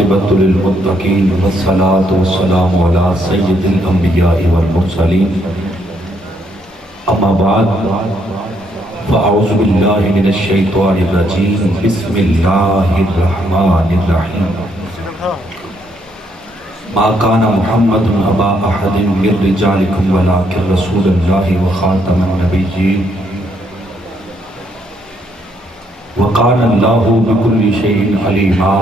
عاقبۃ للمتقین والصلاة والسلام علی سید الانبیاء والمرسلین اما بعد فاعوذ باللہ من الشیطان الرجیم بسم اللہ الرحمن الرحیم ما کان محمد ابا احد من رجالکم ولکن رسول اللہ وخاتم النبیین وقال اللہ بكل شيء عليما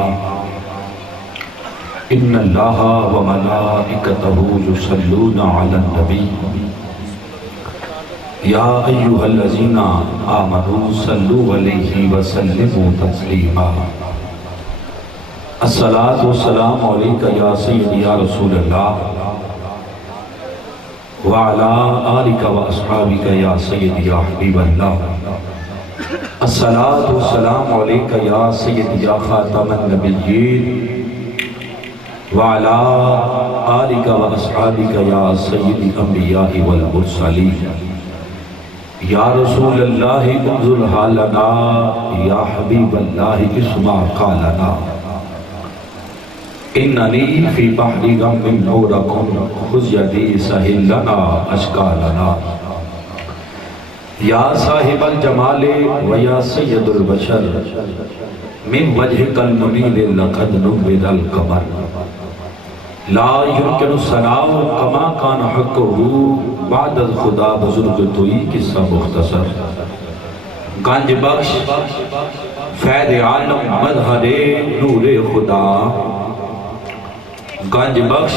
ان اللہ وملائکتہ یصلون علی النبی یا ایہا الذین آمنوا صلوا علیہ وسلموا تسلیما الصلاۃ والسلام علیک یا سیدی یا رسول اللہ وعلی آلک واصحابک یا سیدی یا حبیب اللہ الصلاۃ والسلام علیک یا سیدی یا خاتم النبیین وعلی آلک واصحابک یا سیدی الانبیاء والمرسلین یا رسول اللہ انظر حالنا یا حبیب اللہ اسمع قالنا اننی فی بحر غم نورکم خذ یدی سہل لنا اشکالنا یا صاحب الجمال و یا سید البشر من وجہک المنیر لقد نور القمر لا یمکن الثناء کما کان حقہ بعد الخدا بزرگ توئی قصہ مختصر گنج بخش فیض عالم مظہر نور خدا گنج بخش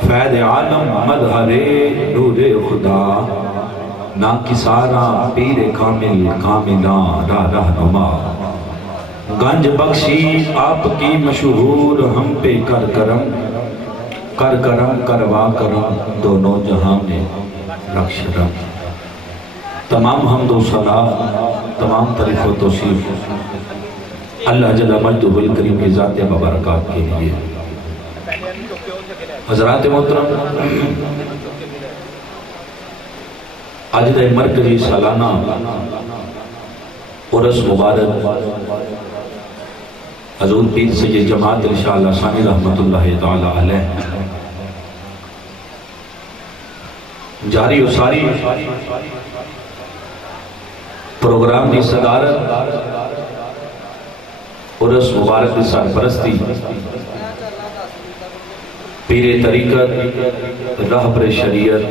فیض عالم مظہر نور خدا نا کسارا پیر کامل کاملان راہ رہنما گنج بخشی آپ کی مشہور ہم پہ کر کرم کروا کرم دونوں جہاں میں رکش رم تمام حمد و ثنا تمام تعریف و توصیف اللہ جل مجدہ الکریم کی ذات مبارکات کے لیے حضرات محترم آج دے مرکزی سالانہ عرس مبارک حضور پیر سید جماعت انشاءاللہ ثانی رحمت اللہ تعالی علیہ جاری و ساری پروگرام کی صدارت عرس مبارک کی سرپرستی پیر طریقت رہبر شریعت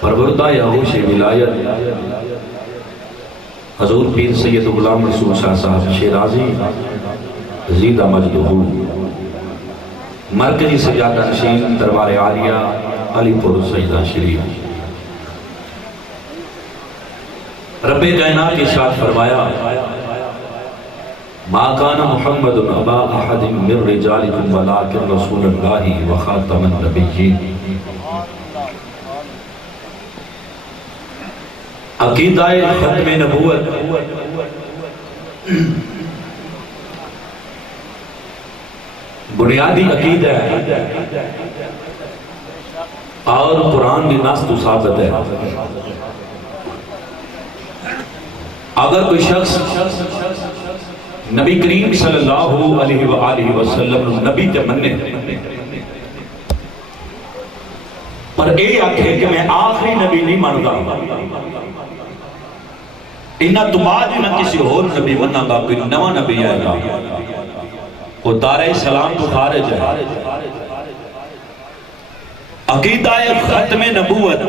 پروردہ یہوش ولایت حضور پیر سید غلام رسول شاہ صاحب شیرازی زیدہ مجدہ مرکزی سجادہ نشین دربار عالیہ علی پور سیدہ شریف رب کائنات کی شاد فرمایا ما کان محمد ابا احد من رجالکم ولکن رسول اللہ وخاتم النبیین عقیدہ ختم نبوت بنیادی عقیدہ ہے اور قرآن کی نص تو ثابت ہے اگر کوئی شخص نبی کریم صلی اللہ علیہ وآلہ وسلم نبی تے مننے پر اے آکھے کہ میں آخری نبی نہیں مانتا انہا تو بعد ہی نہ کسی اور نبی مننا گا کوئی نوہ نبی آئے گا وہ دار اسلام تو خارج ہے عقیدہ ختم نبوت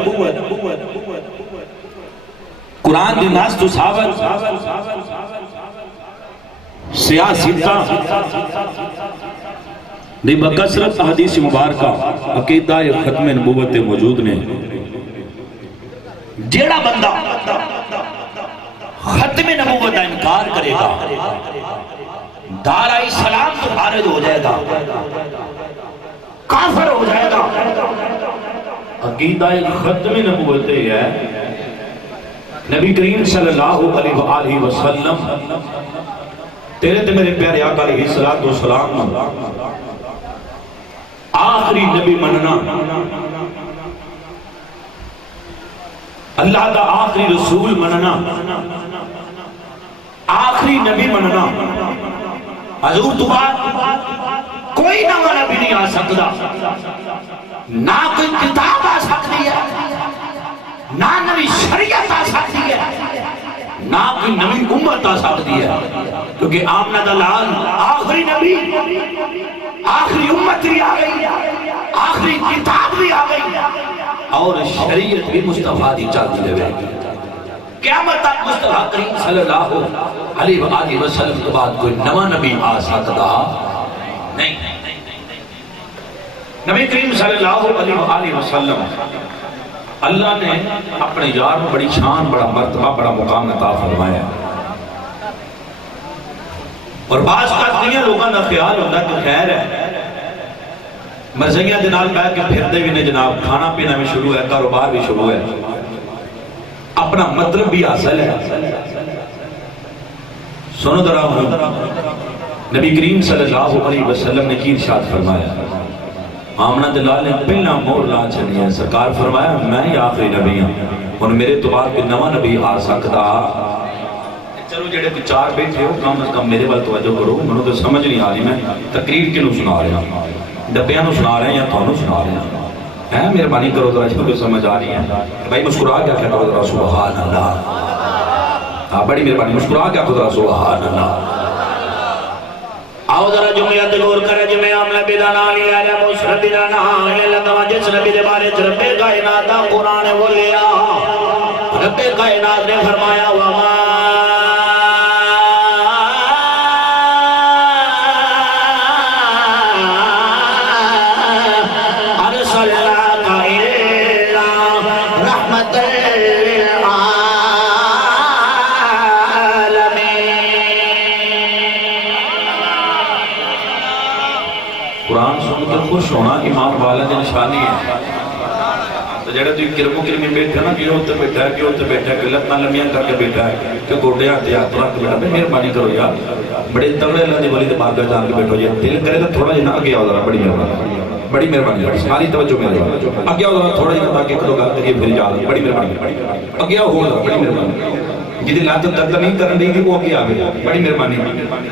قرآن دی ناس تو ثابت سیاستہ دی بکثرت حدیث مبارکہ عقیدہ ختم نبوت موجود نے جیڑا بندہ ختم نبوت کا انکار کرے گا دارہ اسلام تو خارج ہو جائے گا کافر ہو جائے گا عقیدہ ختم نبوت ہے نبی کریم صلی اللہ علیہ وآلہ وسلم تیرے تے میرے پیارے آقا علیہ السلام آخری نبی مننا اللہ کا آخری رسول مننا آخری نبی مننا حضور تو بعد کوئی نوا نبی نہیں آ سکتا، نہ کوئی کتاب آ سکتی ہے، نہ نوی شریعت آ سکتی ہے، نہ کوئی نوی امت آ سکتی ہے، کیونکہ آمنہ دلال آخری نبی، آخری امت بھی آ گئی، آخری کتاب بھی آ گئی، اور شریعت بھی مصطفیٰ دی چلتی رہے گی۔ قیامت تک مصطفیٰ کریم صلی اللہ علیہ وآلہ وسلم کے بعد کوئی نواں نبی آ سکتا نہیں۔ نبی کریم صلی اللہ علیہ وآلہ وسلم اللہ نے اپنے یار میں بڑی شان، بڑا مرتبہ، بڑا مقام عطا فرمایا، اور بعض کئی لوگوں کا خیال ہوتا ہے کہ خیر ہے مزیاں جناب بیٹھ کے پھرتے بھی نے، جناب کھانا پینا بھی شروع ہے، کاروبار بھی شروع ہے، اپنا مطلب بھی حاصل ہے۔ سنو ذرا نبی کریم صلی اللہ علیہ وسلم نے کی ارشاد فرمایا، آمنہ دلال نے پہلا مور لا چلی ہے، سرکار فرمایا میں ہی آخری نبی ہوں، اور میرے تو بعد کوئی نواں نبی آ سکتا۔ چلو جڑے کوئی چار بیٹھے ہو کم از کم میرے وقت توجہ کرو، میں تو سمجھ نہیں آ رہی میں تقریر کیوں سنا رہا ہوں، ڈبیاں نو سنا رہے ہیں یا تھانوں سنا رہے ہیں، مہربانی کرو ذرا جب کوئی سمجھ آ رہی ہے بھائی مسکرا کیا کہتا ہو ذرا سبحان اللہ، بڑی مہربانی مسکرا کیا ذرا سبحان اللہ۔ آؤ ذرا جمعیت غور کرے جمعی عملہ بیدانا علی علیہ مشرب بیدانا علیہ لگا جس نبی دے بارے رب کائنات قرآن وہ لیا، رب کائنات نے فرمایا وما خوش ہونا ایمان والا کی نشانی ہے۔ تو جڑے تو کرمو کرمی بیٹھا نا کہ ہوتے بیٹھا ہے، کہ ہوتے بیٹھا ہے، کہ لکھنا لمیاں کر کے بیٹھا ہے، کہ گوڑے آتے ہاتھ رکھ کے بیٹھا ہے، مہربانی کرو یار بڑے تگڑے اللہ دی ولی دے بارگاہ جان کے بیٹھو جی، دل کرے تو تھوڑا جنا آگے آؤ ذرا، بڑی مہربانی، بڑی مہربانی، ساری توجہ میرے بارے آگے آؤ ذرا تھوڑا جنا تاکہ ایک دو گل کریے پھر جا بڑی مہربانی، آگے آؤ ہو ذرا بڑی مہربانی، جدی لات درد نہیں کرن دی وہ آگے آگے بڑی مہربانی۔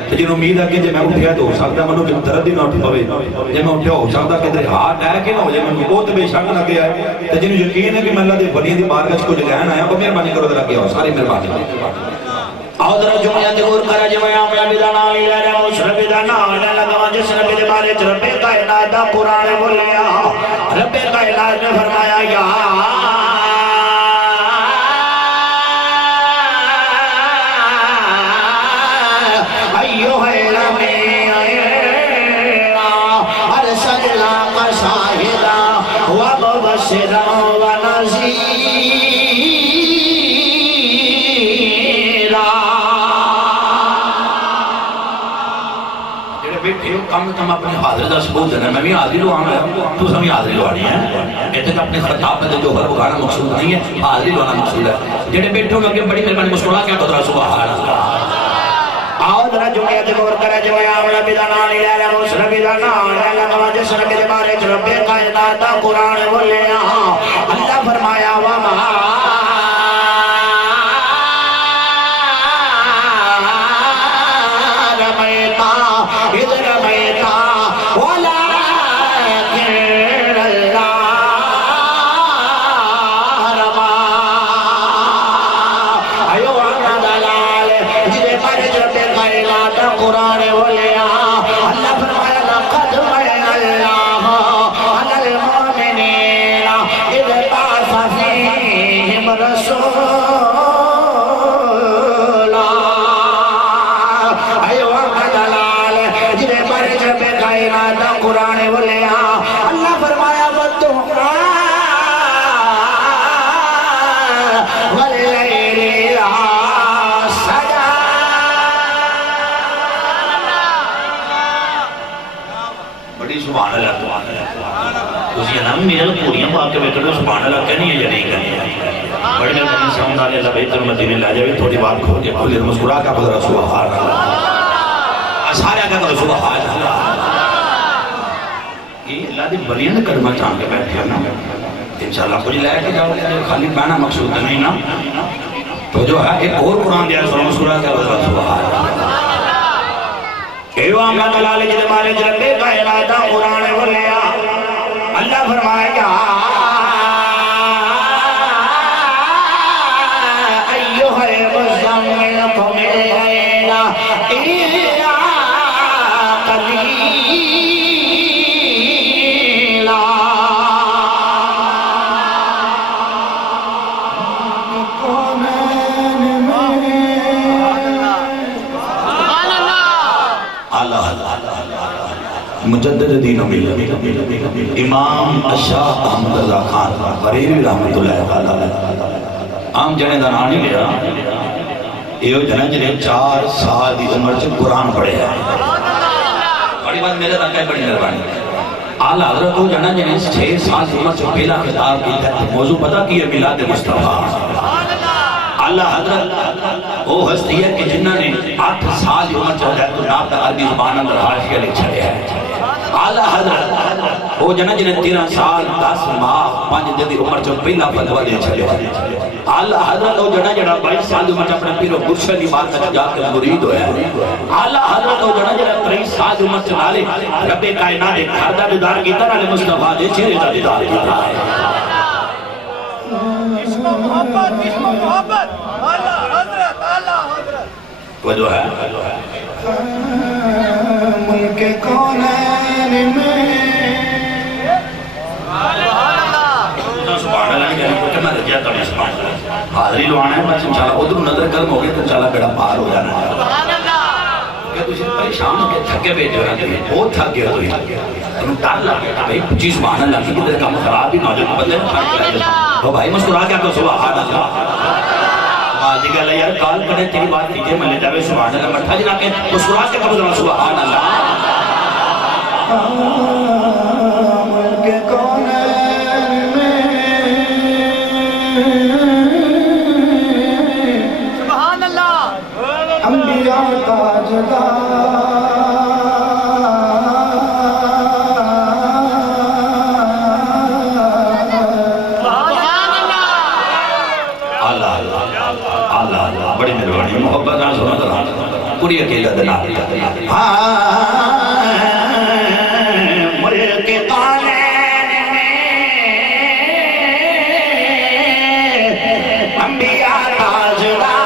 تو جن امید ہے کہ جب میں اٹھیا تو ہو سکتا منو کہ درد ہی نہ اٹھ پوے، جب میں اٹھیا ہو سکتا کہ تیرے ہاتھ ہے کہ نہ ہو جائے میں بہت بے شک نہ گیا ہے، تو جنہوں یقین ہے کہ میں اللہ دے ولی دی بارگاہ کو جگہن آیا وہ مہربانی کرو ذرا کیا ہو ساری مہربانی۔ آؤ ذرا جمعیت غور کرے جمعی عملہ بیدانا علی علیہ مشرب بیدانا علیہ لگا جس نبی دے بارے رب کائنات قرآن وہ لیا، رب کائنات نے فرمایا یا کم اپنی حاضر دا ثبوت دینا، میں بھی حاضری لوانا ہے، تو سمی حاضری لوانی ہے، کہتے ہیں اپنے خطاب میں جو ہر بگانا مقصود نہیں ہے، حاضری لوانا مقصود ہے۔ جڑے بیٹھوں لگے بڑی مہربانی مسکرا کیا قدرہ سبحان اللہ۔ آؤ ذرا جمعیت غور کرے جمعی عملہ بیدانا علی علیہ مشرب بیدانا علیہ لگا جس نبی دے بارے رب کائنات قرآن وہ لیا، اللہ فرمایا وما میرے پوریاں پاک کے بیٹھے سبحان اللہ کہنی ہے یا نہیں کہنی ہے، بڑے میں کہنی سامن آلے اللہ بیت المدینہ لے جائے تھوڑی بات کھول کے کھولے مسکرا کیا قدرہ سبحان اللہ، سارے آگا قدرہ سبحان اللہ۔ یہ اللہ دی ولیاں نے کلمہ چاہاں کے بیٹھے ہیں نا، انشاءاللہ کوئی لائے کے جاؤ خالی پہنا مقصود نہیں نا، تو جو ہے ایک اور قرآن دیا سو مسکرا کیا قدرہ سبحان اللہ۔ ایوان کا دلالے جدے مارے جربے کا ارادہ قرآن بولیا اللہ فرمائے گا ایوہ المزمل قم اللیل الا قلیلا مجدد دین و ملت امام اشاہ احمد رضا خان بریلوی رحمت اللہ علیہ عام جنے دنانی لیا ایو جنے جنے 4 سال دی عمر سے قرآن پڑھے ہیں بڑی بات میرے رکھا ہے بڑی مہربانی اعلیٰ حضرت ہو جنے جنے 6 سال دی عمر سے پہلا خطاب کی ہے موضوع پتہ کی ہے میلاد مصطفیٰ اللہ حضرت وہ ہستی ہے کہ جنہوں نے 8 سال دی عمر سے حضرت ناب تک عربی زبان اندر حاشیہ لکھ چھڑے ہیں اعلیٰ حضرت وہ جنہوں نے 13 سال 10 ماہ 5 دن دی عمر سے پہلا فتوہ دے چھڑے ہیں اعلیٰ حضرت وہ جنہوں نے 22 سال دی عمر سے اپنے پیرو مرشد کی بات میں جا کر مرید ہویا ہے اعلیٰ حضرت وہ جنہوں نے 23 سال دی عمر سے نالے رب کائنات ایک گھردہ دیدار کی طرح نے مصطفیٰ دے چہرے کا دیدار کی طرح ہے عشق محبت اللہ حضرت وجہ ہے ملک کونین میں سبحان اللہ کہ میں رجیہ تو نہیں سبحان اللہ حاضری لوانا ہے بس انشاءاللہ ادھر نظر کرم ہوگی تو انشاءاللہ بیڑا پار ہو جانا ہے کہ تجھے پریشان ہو کے تھکے بیٹھے ہونا تھی بہت تھک گیا تو ہی تمہیں ڈر لگا بھائی پچی سبحان اللہ کی کدھر کام خراب ہی نوجود بندے نے کھاڑ کر تو بھائی مسکرا کیا تو سبحان اللہ دیکھا اللہ یار کال کرنے تیری بات کیجئے میں لے جاوے سبحان اللہ مرتھا جنا کے مسکرات کے قبض رہا سبحان اللہ ملک کونین میں سبحان اللہ انبیاء تاجدار بڑی مہربانی محبت نہ سنا کرا پوری اکیلا دنا ملک کونین میں انبیاء تاجدار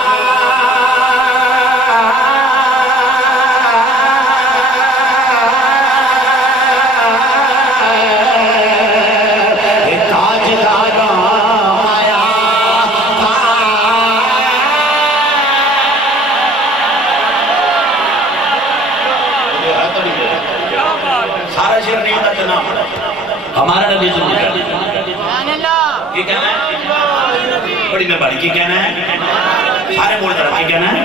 ہمارا نبی ضرور ہے کی کہنا ہے بڑی مہربانی کی کہنا ہے سارے بول رہا کی کہنا ہے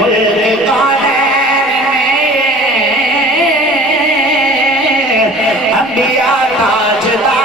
ملک کونین میں انبیاء تاجدار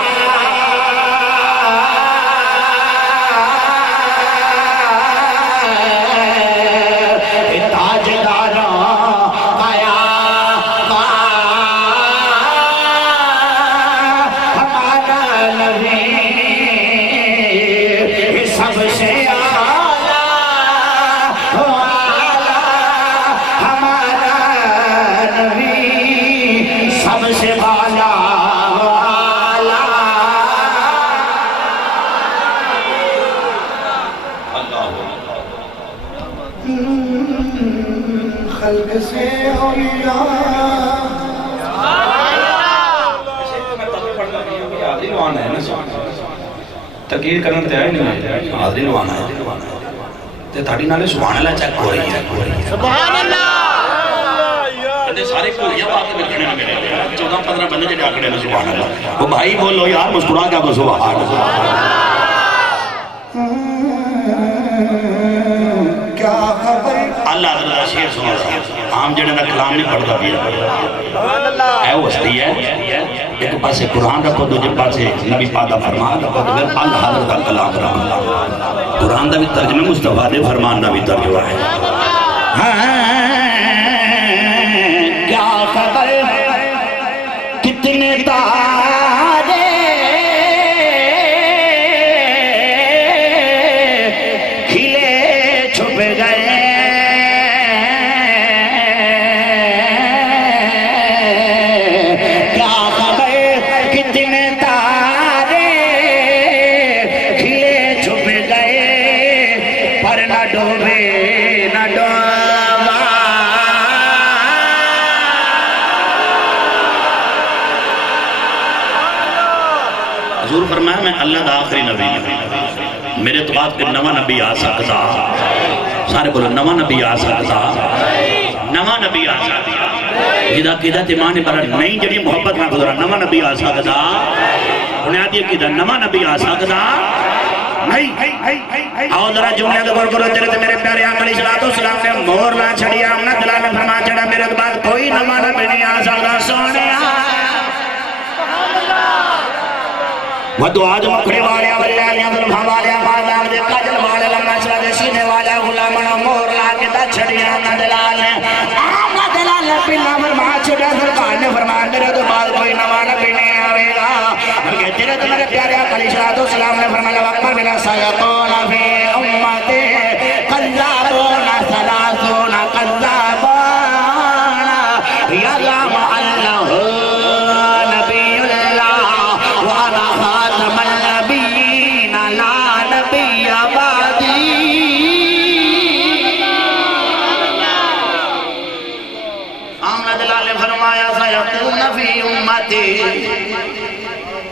خلق سے اولیاء تقریر کرنا تیار نہیں ہے حاضری لوانا ہے تے تھاڑی نالے سبحان اللہ چیک ہو رہی ہے سبحان اللہ سارے کوئی بات بکھنے لگے 14-15 بندے جڑے آکڑے نے سبحان اللہ وہ بھائی بولو یار مسکرا کیا کو سبحان اللہ کیا خبر اللہ تعالیٰ شیر سنا عام جڑے دا کلام نہیں پڑھتا بھی ہے وہ ہستی ہے ایک پاسے قرآن رکھو دوجہ پاسے نبی پاک دا فرمان رکھو تو پھر اللہ حضرت کا کلام رکھو قرآن دا بھی ترجمہ مصطفیٰ دے فرمان دا بھی ترجمہ ہے کیا خبر کتنے تارے کھلے چھپ گئے فرمایا میں اللہ دا آخری نبی ہوں، میرے تو بعد کہ نواں نبی آ سکتا، سارے بولو نواں نبی آ سکتا، نواں نبی آ سکتا، جدا قیدت ایمان برا نہیں جڑی محبت میں گزرا نواں نبی آ سکتا، بنیادی قیدت نواں نبی آ سکتا نہیں۔ آؤ ذرا جملے دے بربرو تیرے تے میرے پیارے آقا علیہ السلام نے مہر نہ چھڑی، آمنہ دلال نے فرما چھڑا میرے تو بعد کوئی نواں نبی نہیں آ سکتا سونے وہ تو آج مکھڑے والے والے ظلمہ والے بازار دے قجل والے لمحہ چلا دے سینے والے غلامنا مہر لا کے دا چھڑی آمنہ دلال نے پہلا فرما چھوٹا سرکار نے فرمایا میرے تو بعد کوئی نواں نبی نہیں آئے گا، بلکہ تیرے تو میرے پیارے آقا علیہ السلام نے فرمایا وقت میرا سیقون فی امتی قذابون ثلاثون قذابون یعلم انہ نبی اللہ وانا خاتم النبیین لا نبی بعدی۔ سيكون في أمتي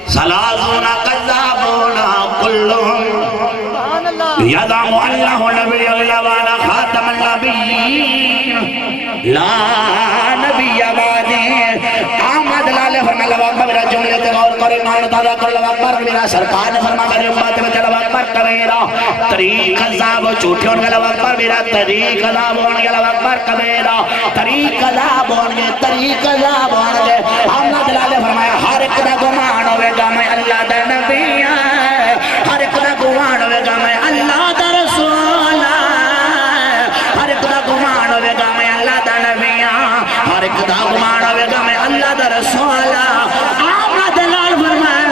ثلاثون كذابون كلهم يزعم أنه نبي الله وأنا خاتم النبيين لا نبي بعدي۔ آمد لالے فرما اللہ اکبر میرا جملے تے غور کرے مان تازہ کر اللہ اکبر میرا سرکار نے فرما میری امت میں اللہ اکبر کبیرہ طریق عذاب جھوٹے ہون گے اللہ اکبر میرا طریق عذاب ہون گے اللہ اکبر کبیرہ طریق عذاب ہون گے طریق عذاب ہون گے۔ آمد لالے فرمایا ہر ایک دا گمان ہوئے گا میں اللہ دا نبی ہر ایک دا گمان ہوئے گا میں اللہ دا رسول ہر ایک دا گمان ہوئے گا میں اللہ دا نبی ہر ایک دا گمان ہوئے گا میں اللہ دا رسول آمد لال فرمایا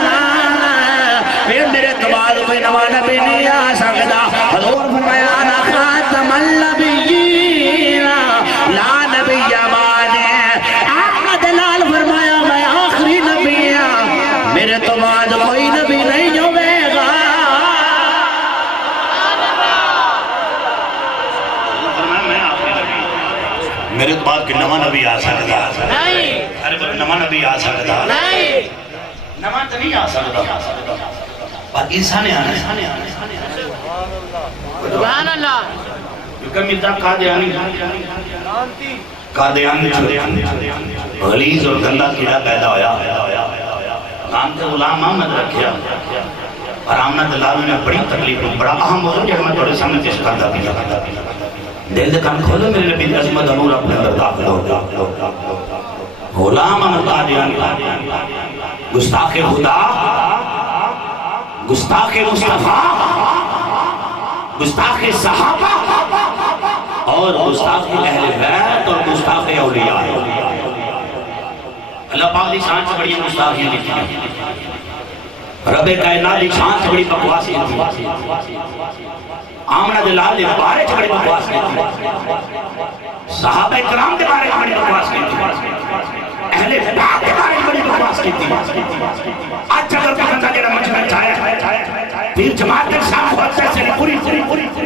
پھر میرے تباد کوئی نواں نبی نہیں آ سکتا، حضور فرمایا انا خاتم النبیین لا نبی بعد۔ آمد لال فرمایا میں آخری نبی ہوں، میرے تباد کوئی نبی نہیں ہوئے گا۔ میرے تو بعد کہ نواں نبی آ سکتا ارے نواں نبی آ سکتا نواں تو نہیں آ سکتا پر عیسیٰ نے آنا سبحان اللہ کیونکہ ملتا قادیانی غلیظ اور گندہ کیڑا پیدا ہویا نام کے غلام محمد رکھیا اور آمنہ دلال نے بڑی تکلیف بڑا اہم موضوع جو میں تھوڑے سامنے پیش کردہ بھی دل دے کان کھولو میرے نبی عظمت نور اپنے اندر داخل ہو۔ غلام احمد قادیانی گستاخ خدا گستاخ مصطفیٰ گستاخ صحابہ اور گستاخ اہل بیت اور گستاخ اولیاء۔ اللہ پاک دی شان سے بڑی گستاخیاں لکھی ہیں، رب کائنات دی شان سے بڑی بکواس کی تھی، آمنہ دلال دے بارے سے بڑی بکواس کی تھی، صحابہ اکرام دے بارے سے بڑی بکواس کی تھی، اہل بیت دے بارے سے بڑی بکواس کی تھی۔ آج اگر پکندہ جڑا مجھے چاہے پھر جماعت شاہ وقت سے پوری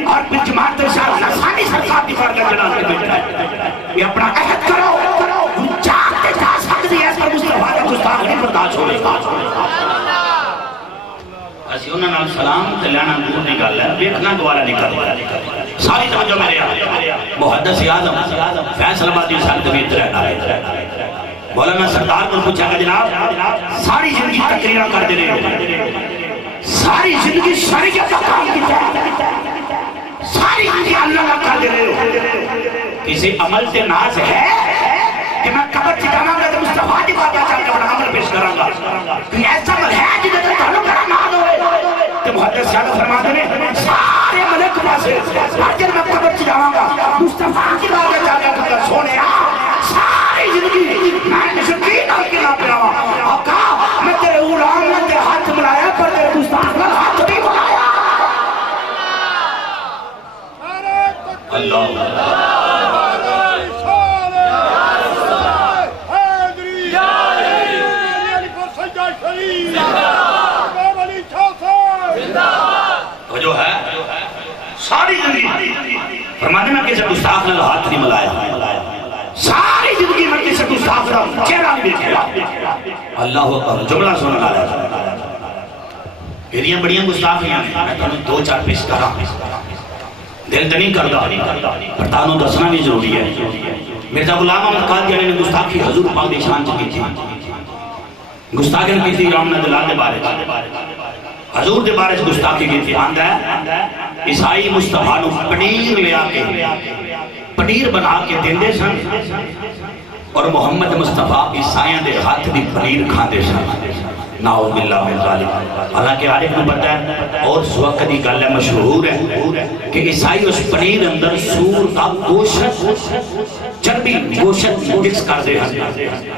اور پھر جماعت شاہ لسانی سرکار دی فرق جڑا سے بیٹھا ہے، یہ اپنا عہد کرو چاہتے جا سکتی ہے اس پر مصطفیٰ کا گستاخ نہیں برداشت ہو رہا۔ اسی انہوں نے سلام تلیانا دور نکال ہے بیکھنا دوارا نکال ہے ساری توجہ میرے آئے محدث اعظم فیصل آبادی سال طبیعت رہنا ہے مولانا سردار کو پوچھا کہ جناب ساری زندگی تقریرہ کر دے رہے ساری زندگی شریعت کا کام کیتا ساری زندگی اللہ کا کر دے رہے کسی عمل سے ناز ہے کہ میں قبر چکانا گا تو مصطفیٰ دی بات چاہتا کہ بڑا عمل پیش کروں گا کہ ایسا عمل ہے جنہیں تو تعلق کرا ناز ہوئے کہ محدث سیادہ فرما دے سارے ملک پاسے ہر جن میں قبر چکانا گا مصطفیٰ کی بات چاہتا کہ سونے ساری زندگی میں نشکین آل کے نام پہ آوا اور کہا میں تیرے غلام نے تیرے ہاتھ ملایا پر تیرے مستحق نے ہاتھ بھی ملایا اللہ جو ہے ساری زندگی فرمانے میں کسی گستاخ نے ہاتھ نہیں ملایا ساری زندگی میں کسی گستاخ نے چہرہ نہیں دیکھا اللہ اکبر جملہ سننا ہے یہ بڑیاں گستاخیاں ہیں، میں تمہیں دو چار پیش کر رہا دل تو نہیں کرتا پر تانوں دسنا بھی ضروری ہے۔ مرزا غلام احمد قادیانی نے گستاخی حضور پاک دی شان چکی تھی، گستاخی کی تھی رام ندلہ دے بارے حضور دے بارے گستاخی کی تھی۔ آندہ ہے عیسائی مصطفیٰ نو پنیر لے آکے پنیر بنا کے دیندے سن اور محمد مصطفیٰ عیسائیاں دے ہاتھ دی پنیر کھاندے سن، نعوذ باللہ من ذالک۔ حالانکہ عارف کو پتہ ہے اور اس وقت دی گل ہے مشہور ہے کہ عیسائی اس پنیر اندر سور کا گوشت چربی گوشت مکس کر دے ہیں۔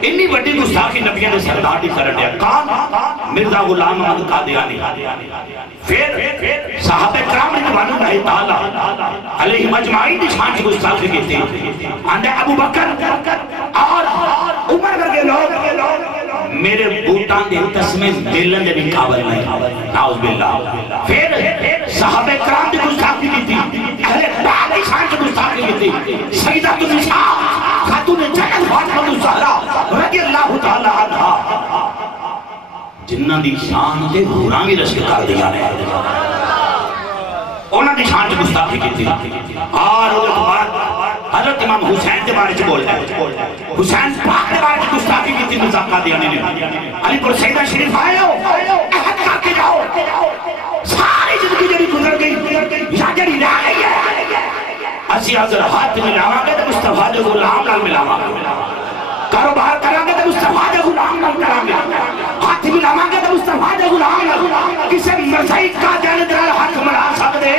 انی بڑی گستاخی نبیوں نے سردار دی کر دیا۔ کام مرزا غلام احمد قادیانی، پھر صحابہ کرام رضوان اللہ تعالی علیہ مجمعین دی شان سے گستاخی کی تھی۔ اندے ابو بکر اور عمر ورگے لوگ میرے بوٹان دے تسمیں ملن دے بھی قابل نہیں، نعوذ باللہ۔ پھر صحابہ کرام دی گستاخی کی تھی، اہل بیت دی شان سے گستاخی کی تھی۔ سیدہ النساء خاتون جنت فاطمہ الزہرا رضی اللہ تعالی عنہا جنہاں دی شان تے حوراں بھی رشک کر دیا نے، انہاں دی شان سے گستاخی کی تھی۔ اور اس بعد حضرت امام حسین کے بارے سے بولتا ہے، حسین پاک کے بارے سے گستاخی کی تھی مرزا قادیانی نے۔ علی پور سیدہ شریف آئے ہو عہد کر کے جاؤ، ساری زندگی جڑی گزر گئی یا جڑی رہ گئی ہے، اسی اگر ہاتھ ملاواں گے تو مصطفیٰ دے غلام نال ملاواں گے، کاروبار کریں گے تو مصطفیٰ دے غلام نال کریں گے، ہاتھ ملاواں گے تو مصطفیٰ دے غلام نال، کسے مرزائی قادیانی دے ہاتھ ملا سکدے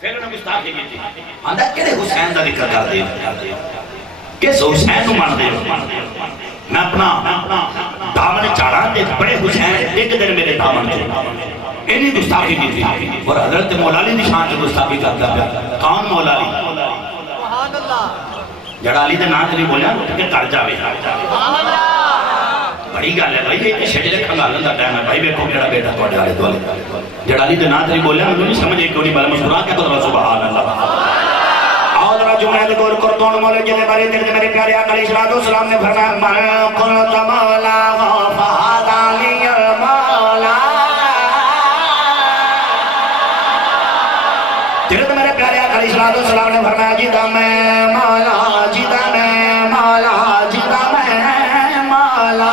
پھر انہوں نے گستاخی کی تھی۔ آندہ کہتے حسین دا ذکر کر دے، کس حسین کو مان دے؟ میں اپنا دامن چاڑا دے بڑے حسین ایک دن میرے دامن تھے، انہی گستاخی کی تھی۔ اور حضرت مولا علی دی شان سے گستاخی کرتا ہے۔ کون مولا علی؟ جڑا علی دے نام نہیں بولیا کہ کر جاوے، بڑی گل ہے بھائی، یہ شجرے کھنگالن دا ٹائم ہے بھائی، بیٹھو میرا بیٹا تو اڈھالے دوالے جڑا علی دے نام نہیں بولیا انہوں نہیں سمجھے کیوں نہیں بلا مسکرا کے تو سبحان اللہ۔ آؤ ذرا جمعہ دے گور کرتون مولا جلے بارے دل میرے پیارے آقا علیہ السلام نے فرمایا من قلت مولا فہذا لی المولا، تیرے میرے پیارے آقا علیہ السلام نے فرمایا جیدہ میں مولا، جیدہ میں مولا، جیدہ میں مولا۔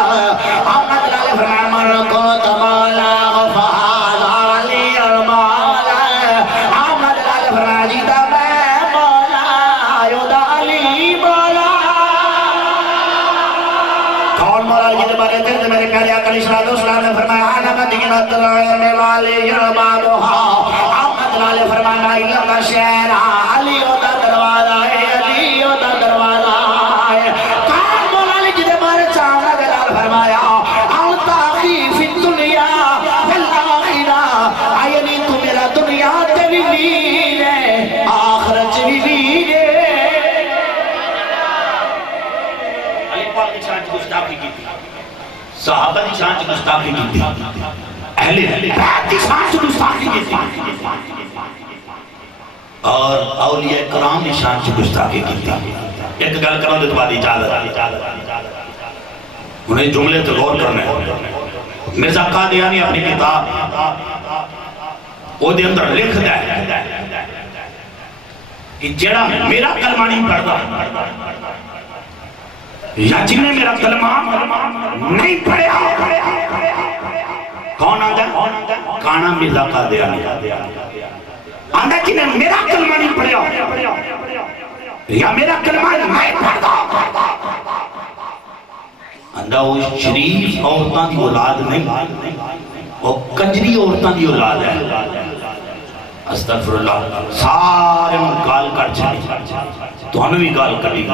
احمد لالے فرمایا من قلت مولا فہذا لی المولا، احمد لالے فرمایا جیدہ میں مولا، یودا علی مولا۔ کون مولا جیدہ بارے تیرے میرے پیارے آقا علیہ السلام نے فرمایا انا مدینۃ العلم والی اربابہا، احمد لالے فرمایا علم شہر علی دا دروازہ ہے، علی دا دروازہ ہے۔ کون مولا علی جیدہ بارے چاہنا دلال فرمایا انت اخی فی الدنیا والآخرہ، آئینی تو میرا دنیا تے بھی ویر ہے آخرت بھی ویر ہے۔ علی پاک کی شان سے گستاخی کی تھی، صحابہ کی شان سے گستاخی کی تھی، اہل بیت کی شان سے گستاخی کی تھی، اور اولیاء کرام کی شان سے گستاخی کی تھی۔ ایک گل کروں تو بعد اجازت انہیں جملے تو غور کرنے۔ مرزا قادیانی اپنی کتاب وہ دے اندر لکھ دے کہ جڑا میرا کلمہ نہیں پڑھتا یا جنہیں میرا کلمہ نہیں پڑھیا، کون آندہ؟ کانا مرزا قادیانی آندہ جنہیں میرا کلمہ نہیں پڑھیا یا میرا کلمہ نہیں پڑھتا، آندہ وہ شریف عورتاں دی اولاد نہیں، وہ کنجری عورتاں دی اولاد ہے۔ استغفر اللہ، سارے میں گال کر چھڑی، تو ہمیں بھی گال کری،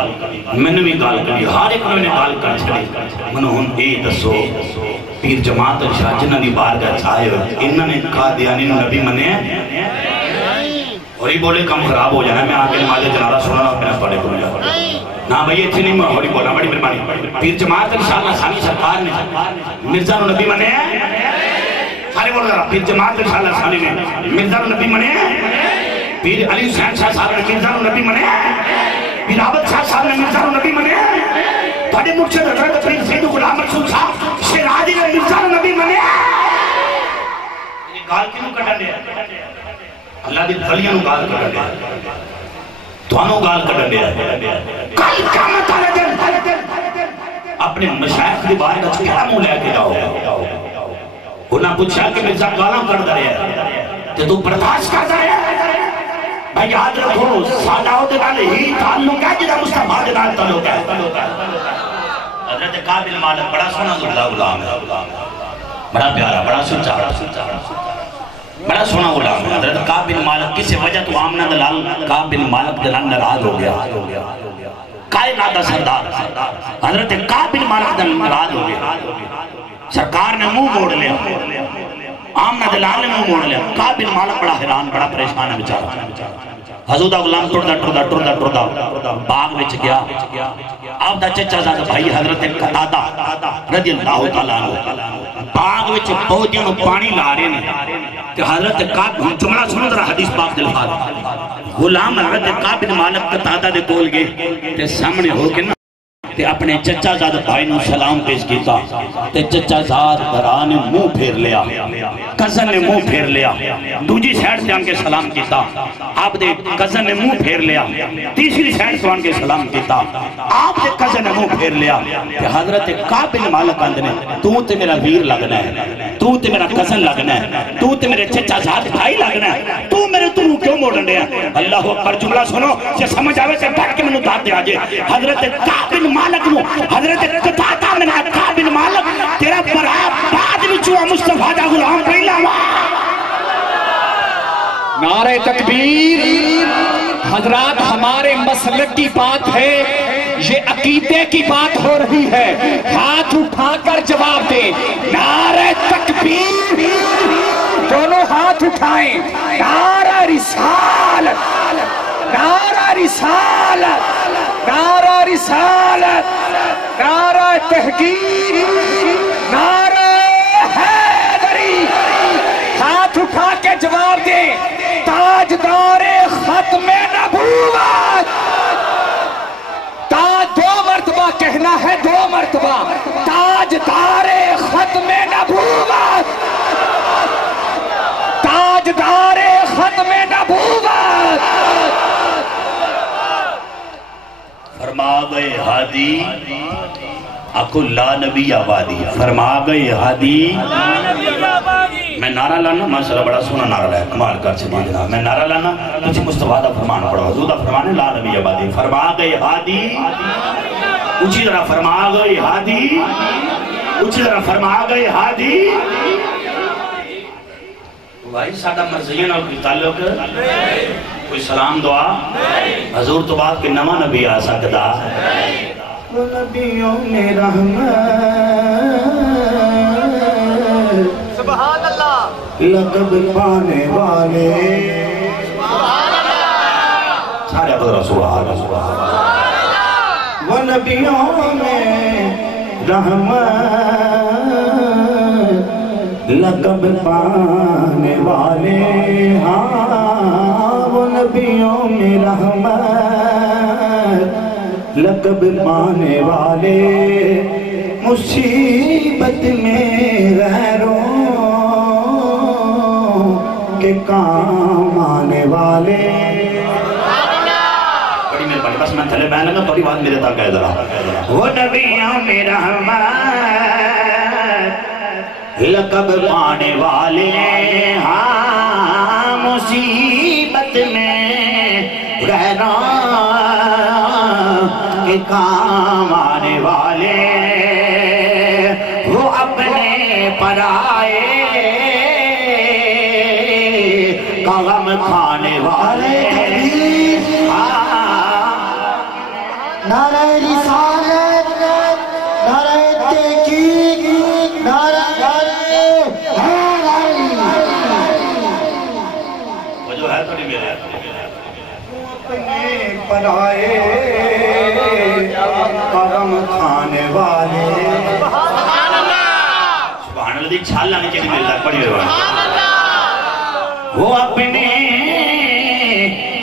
میں نے بھی گال کری، ہر ایک نے گال کر چھڑی۔ منو ہم اے دسو پیر جماعت شاہ جنہ دی بارگاہ چھائے ہوئے انہوں نے قادیانی نبی منے اور یہ بولے کم خراب ہو جانا، میں آکے نماز جنازہ سننا اپنے پڑھے بول جانا نا بھئی اتنی نہیں میں ہوڑی بولنا، بڑی مہربانی۔ پیر جماعت انشاءاللہ ثانی سرکار نے مرزا نبی منے سارے بول رہا، پیر جماعت انشاءاللہ ثانی میں مرزا نبی منے، پیر علی حسین شاہ صاحب نے مرزا نبی منے، پیر عابد شاہ صاحب نے مرزا نبی منے، بڑے مرشد حضرت پیر سید غلام رسول صاحب شیرازی نے مرزا نبی منے۔ کیوں کٹن دیا اللہ دی بھلیاں گال کٹن دیا توانوں گال کٹن دیا کل قیامت والے دن اپنے مشائخ دی بارے میں کیا منہ لے کے جاؤ انہاں پوچھا کہ مرزا گالاں کٹ رہا ہے تے تو برداشت کرتا ہے بھائی یاد رکھو ساداؤ دے نال ہی تعلق ہے جدا مصطفیٰ دے نال تعلق ہے حضرت قابل مالک بڑا سونا غلام ہے بڑا پیارا بڑا سچا بڑا سونا غلام ہے حضرت قابل مالک کسی وجہ تو آمنہ دلال قابل مالک دلال ناراض ہو گیا کائنات دا سردار حضرت قابل مالک دلال ناراض ہو گیا سرکار نے منہ موڑ لیا آمنہ دلال نے منہ موڑ لیا قابل مالک بڑا حیران بڑا پریشان ہے بیچارہ حضور غلام ٹردا باغ وچ گیا آپ دا چچا زادہ بھائی حضرت قتادہ رضی اللہ تعالیٰ عنہ باغ وچ پودیاں نو پانی لا رہے ہیں کہ حضرت قابل جملہ سنو ذرا حدیث پاک دل فاضل غلام حضرت قابل مالک قتادہ دے کول گئے تے سامنے ہو کے نا تے اپنے چچا زاد بھائی نو سلام پیش کیتا تے چچا زاد برا نے منہ پھیر لیا کزن نے منہ پھیر لیا دوجی سائٹ سے آن کے سلام کیتا آپ دے کزن نے منہ پھیر لیا تیسری سائٹ سے آن کے سلام کیتا آپ دے کزن نے منہ پھیر لیا کہ حضرت قابل مالک اندنے تو تے میرا ویر لگنا ہے تو تے میرا کزن لگنا ہے تو تے میرے چچا زاد بھائی لگنا ہے تو میرے تو کیوں موڑن دیا اللہ اکبر جملہ سنو کہ سمجھ آوے تے بیٹھ کے میں داد دے آجے حضرت قابل مالک نو حضرت قتادہ میں قابل مالک تیرا برا بعد وچوں مصطفیٰ دا غلام پہلا نعرہ تکبیر حضرات ہمارے مسلک کی بات ہے یہ عقیدے کی بات ہو رہی ہے ہاتھ اٹھا کر جواب دے نعرہ تکبیر دونوں ہاتھ اٹھائیں نعرہ رسالت نعرہ رسالت نعرہ رسالت نعرہ تحقیق نعرہ حیدری ہاتھ اٹھا کے جواب دے تاجدار ختم نبوت تاج دو مرتبہ کہنا ہے دو مرتبہ تاجدار ختم نبوت تاجدار ختم نبوت فرما گئے ہادی اکل لا نبی آبادی فرما گئے ہادی میں نعرہ لانا ماشاءاللہ بڑا سونا نعرہ لایا کمال کر سے جناب میں نعرہ لانا مجھے مصطفیٰ دا فرمان پڑھا حضور دا فرمانے لا نبی آبادی فرما گئے ہادی اچھی طرح فرما گئے ہادی اچھی طرح فرما گئے ہادی بھائی سادہ مرضیین اور تعلق کوئی سلام دعا حضور تو بات کہ نما نبی آ سکتا وہ نبیوں میں رحمت سبحان اللہ لقب پانے والے سبحان اللہ سارے بدرہ سبحان اللہ وہ نبیوں میں رحمت لقب پانے والے ہاں وہ نبیوں میں رحمت لقب پانے والے مصیبت میں غیروں کے کام آنے والے بڑی میرے بڑی بس میں تھلے بہن لگا بڑی بات میرے تاکہ ذرا وہ نبیوں میں رحمت لقب پانے والے ہاں مصیبت میں غیروں کے کام آنے والے وہ اپنے پرائے کا غم کھانے والے نعرہ رسالت نعرہ تحقیق نعرہ وہ جو ہے تھوڑی میرے اپنے پرائے کرم کھانے والے سبحان اللہ دی چھال لانے کے لیے میرے تک پڑھی ہوئے وہ اپنے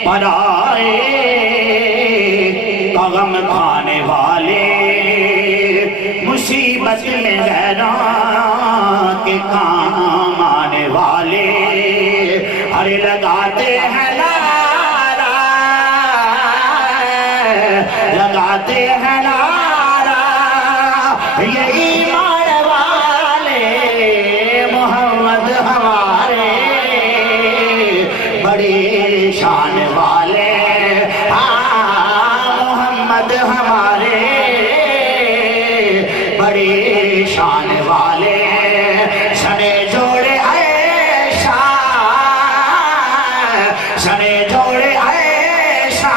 پرائے غم کھانے والے مصیبت میں غیروں کے کام آنے والے سارے لگاتے ہیں نعرہ لگاتے ہیں نعرہ یہ ایمان والے محمد ہمارے بڑی شان والے محمد ہمارے بڑی شان والے سنے جوڑے عائشہ سنے جوڑے عائشہ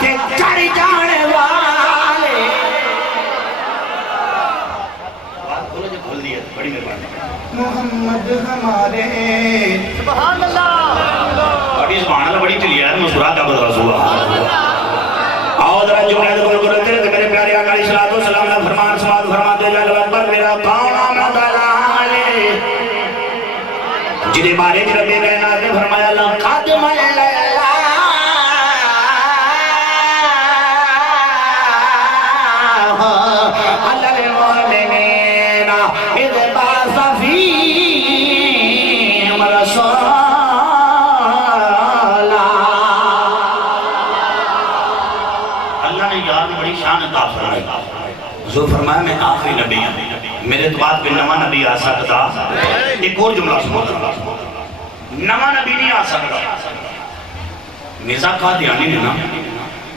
کہ کر جانے والے محمد ہمارے سبحان اللہ بڑی سبحان اللہ بڑی چلی ہے مسکرا کا بدلا سوا آؤ ذرا جملے کو کرو تیرے میرے پیارے آقا علیہ الصلوۃ والسلام نے فرمان سماعت فرماتے ہیں اللہ اکبر میرا کون آمد علی جنہیں بارے رب کائنات نے فرمایا لقد من اللہ علی المؤمنین اذ بعث فیہم رسولا بڑی شان عطا فرمائی حضور فرمایا میں آخری نبی ہوں میرے تو بعد پہ نواں نبی آ سکتا ایک اور جملہ سنو نواں نبی نہیں آ سکتا مرزا قادیانی نے نا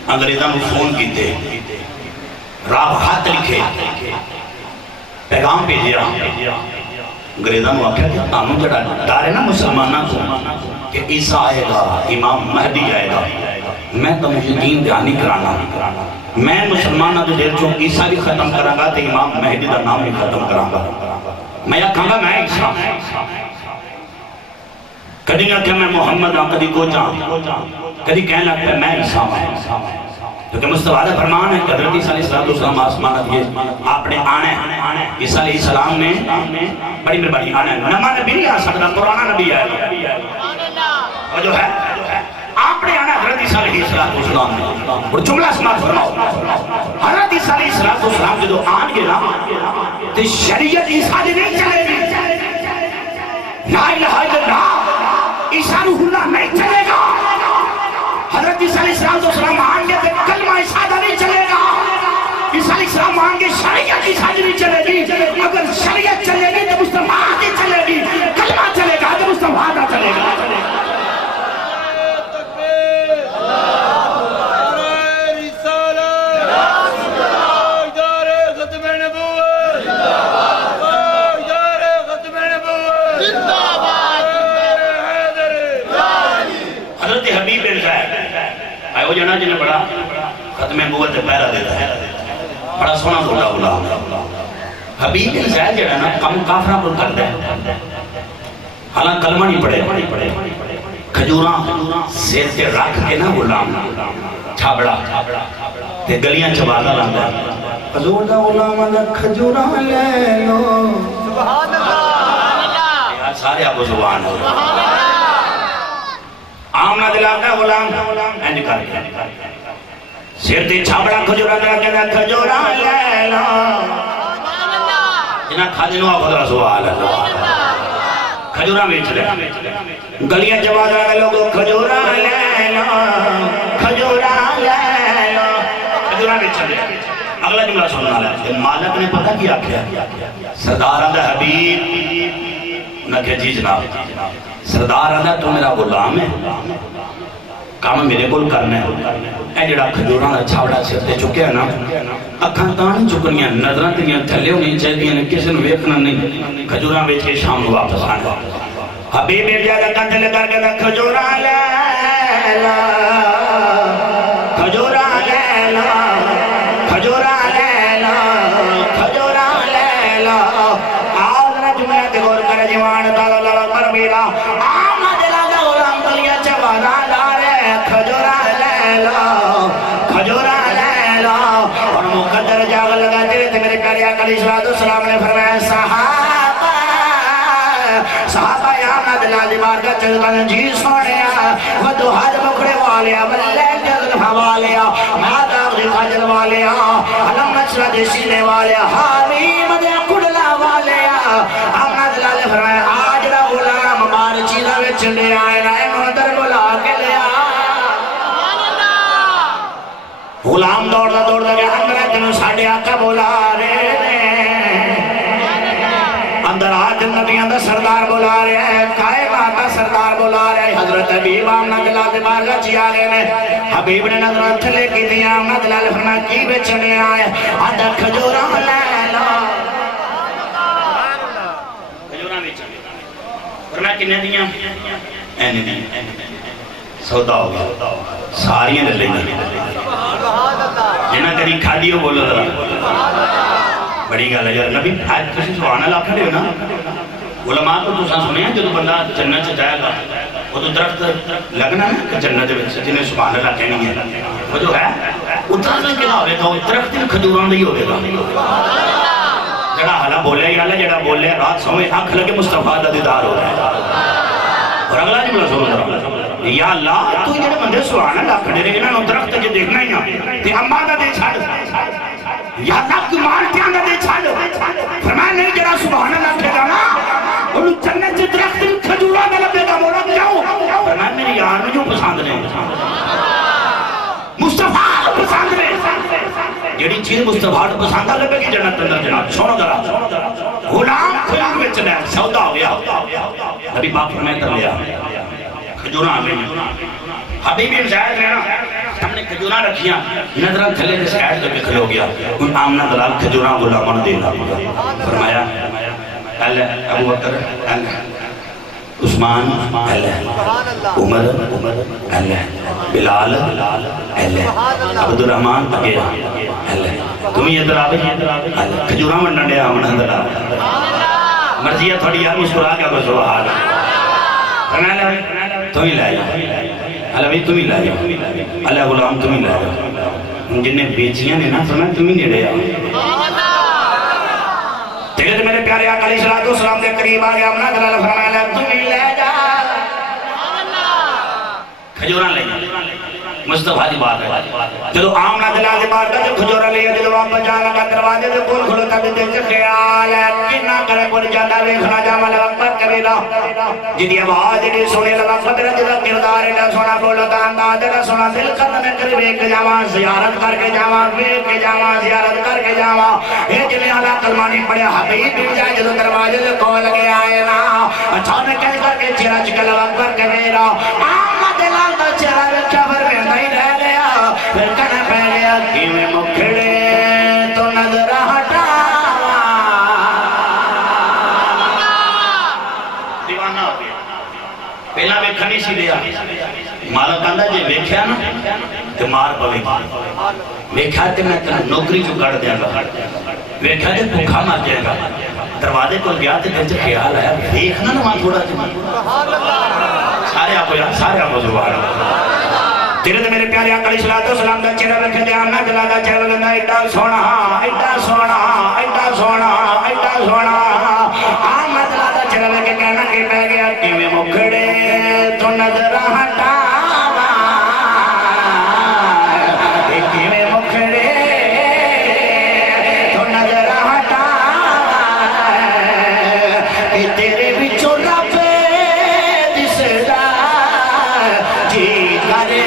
انگریزاں کو فون کیتے راہ خط لکھے پیغام بھیجیا انگریزاں کو آکھیا کہ آنوں جڑا ڈر ہے نا مسلمانہ کو کہ عیسیٰ آئے گا امام مہدی آئے گا میں تو مجھے دین دہانی کرانا میں مسلمانہ جو دیر چون عیسیٰ بھی ختم کرانگا تو امام مہدی دا نام بھی ختم کرانگا میں یہ کہاں گا میں عیسیٰ کدی نہ کہ میں محمد ہوں کدی کو جان کدی کہنے لگتا ہے میں عیسیٰ ہوں کیونکہ مصطفیٰ دا فرمان ہے کہ حضرت عیسیٰ علیہ السلام آسمانہ دیئے آپ نے آنے عیسیٰ علیہ السلام نے بڑی بڑی آنے نمہ نبی نہیں آ سکتا قرآن نبی ہے اور جو ہے آپ نے آنا حضرت عیسیٰ علیہ السلام نے اور جملہ سماعت فرماؤ حضرت عیسیٰ علیہ السلام جو آن کے نام تو شریعت عیسیٰ دی نہیں چلے گی لا الہ الا اللہ عیسیٰ روح اللہ نہیں چلے گا حضرت عیسیٰ علیہ السلام آن کے کلمہ عیسیٰ نہیں چلے گا عیسیٰ علیہ السلام آن کے شریعت عیسیٰ نہیں چلے گی اگر شریعت چلے گی تو مصطفیٰ نہیں چلے گی کلمہ چلے گا تو مصطفیٰ چلے گا وہ جنا جنہیں بڑا ختم نبوت پہلا دیتا ہے بڑا سونا بولا بولا حبیب بن زید جڑا نا کم کافرہ پر کرتا ہے حالان کلمہ نہیں پڑے کھجوراں سیر کے رکھ کے نا غلام چھابڑا تے گلیاں چباتا لگتا ہے حضور دا غلام دا کھجوراں لے لو سبحان اللہ سارے آپ زبان ہو آمنا دلاتا غلام اینج کر کے سیر تے چھابڑا کھجورا دلا کے کھجورا لے لو جنہاں کھاجنو آپ خدا سوال ہے کھجورا بیچ لے گلیاں جواد آگے لوگو کھجورا لے لو کھجورا لے لو کھجورا بیچ لے اگلا جملہ سننا لے مالک نے پتہ کیا کیا سردار آدھا حبیب نہ کہ جی جناب سردار آدھا تو میرا غلام ہے کام میرے کول کرنا ہے اے جڑا کھجوراں دا چھاوڑا سر تے چکیا نا اکھاں تاں چکنیاں نظراں تیاں تھلے ہونی چاہیے نے کسی نوں ویکھنا نہیں کھجوراں ویچ کے شام نوں واپس آنا حبیب جادا کنٹھے کر کے کھجوراں لے لو کھجوراں لے لو کھجوراں لے لو کھجوراں لے لو آؤ ذرا جملہ تے غور کر جوان دا اللہ پر میرا آمد لگا غلام دنیا چوانا لارے کھجورا لے لو کھجورا لے لو اور مقدر جاگ لگا دے تے میرے پیارے آقا علیہ السلام نے فرمایا صحابہ یا آمد لازی مارکا چلکن جی سونیا ودو حد مکڑے والیا بلے جلد والیا مادہ خجل والیا علم نشرد سینے والیا حامیم دے کڑلا والیا آمد لازی فرمایا آج را غلام چار چیزاں وچ لے آئے رائے مندر بلا کے لے غلام دوڑ دا گیا اندر تینوں ساڈے آقا بلا رہے اندر آج نبیوں دا سردار بلا رہے ہیں کائنات دا سردار بلا رہے ہیں حضرت حبیب آمنہ دلال دے بارگاہ چی آگے نے حبیب نے نظر تھلے کی دیا آمنہ دلال فرمایا کی بیچنے آئے آدھا کھجورہ لے لو کھجورہ بیچنے فرمایا کنے دیا اینی دیا سودا ہو گیا ساریاں لے لیں جنہ کری کھا دیو بولو ذرا بڑی گل ہے یار نبی آج کسی سبحان اللہ کھڑے ہو نا علماء کو تو سنے ہیں جو بندہ جنت سے جائے گا وہ تو درخت لگنا ہے کہ جنت سے جنہیں سبحان اللہ کہنی ہے وہ جو ہے اترنا کیا ہوئے گا وہ درخت کھجوران نہیں ہوئے گا جڑا حالا بولے یا اللہ جڑا بولے رات سمجھ آنکھ لگے مصطفیٰ دا دیدار ہو رہا ہے اور اگلا نہیں بلا سمجھ رہا یا اللہ تو جڑے بندے سبحان اللہ کھڑے رہے انہوں درخت جو دیکھنا ہی نا تے اماں دا دے چھاڑ یا اللہ کی مالتیاں دا دے چھاڑ فرمایا نہیں جڑا سبحان اللہ کھڑا نا انہوں جنت سے درخت کھجورا دا لبے گا مولا کیوں فرمایا میری یار میں جو پسند نہیں مصطفیٰ پسند نہیں جڑی چیز مصطفیٰ پسند لبے گی جنت اندر جناب سنو ذرا غلام کھجور میں چلے سودا ہو گیا نبی پاک فرمائے کر لیا کھجوراں آگے حبیبی مزاید رہنا ہم نے کھجوراں رکھیاں نظرہ تھلے دے سیڈ لگے کھلو گیا ان آمنہ دلال کھجوراں غلامان دینا فرمایا اللہ ابو بکر اللہ عثمان اللہ عمر اللہ بلال اللہ عبدالرحمن اگیا اللہ تمہیں ادھر آبے اللہ کھجوراں ونڈا دے آمنہ دلال مرضیہ تھوڑی یار مسکرا کیا بس سبحان فرمایا تم ہی لائے اللہ بھی تم ہی لائے اللہ غلام تم ہی لائے جنہیں بیچیاں نے نا فرمایا تم ہی نہیں رہے تیرے تو میرے پیارے آقا علیہ السلام دے قریب آگیا امنا دلال فرمایا تم ہی لے جا کھجوران لے مصطفیٰ دی بات ہے جدو آمنہ دلال دی بات ہے جو کھجورہ لے جدو واپس جانا کا دروازے دے بول کھلوتا بھی دل سے خیال ہے کنہ کرے بول جانا ویکھنا جاما لوکبر کبیلا جدی آواز جدی سنے لوکبر میرا جدو کردار ایڈا سونا بولتا انداز ایڈا سونا دل کرنا میں کری ویک جاما زیارت کر کے جاما ویک کے جاما زیارت کر کے جاما اے جلے آلہ کلمانی پڑے حبیب بھی جائے جدو دروازے دے کھول کے آئے نا اچھانے کہہ کر کے چیرہ چکے لوکبر کبیلا آمنہ دلال دا چیرہ ویکھا پر نہیں رہ گیا پھر کہنا پہ گیا کہ میں مکھڑے تو نظر ہٹا دیوانہ ہو گیا پہلا ویکھا نہیں سی دیا مالا کہندہ جے ویکھیا نا تو مار پوے گی ویکھا تے میں نوکری جو کر دیا گا ویکھا تے بھوکا مر جائے گا دروازے کو گیا تے دل سے خیال آیا دیکھنا نا وہاں تھوڑا تے سارے آپ کو یاد سارے آپ کو زبان تیرے تو میرے پیارے آقا علیہ السلام دا چہرہ رکھے دے آمنہ دلال دا چہرہ لگا ایڈا سونا ایڈا سونا ایڈا سونا ایڈا سونا آمنہ دلال دا چہرہ لگے کہنا کہ پہ گیا کہ میں مکھڑے تو نظر ہٹا کہ میں مکھڑے تو نظر ہٹا کہ تیرے بچوں رب دس دا جی کرے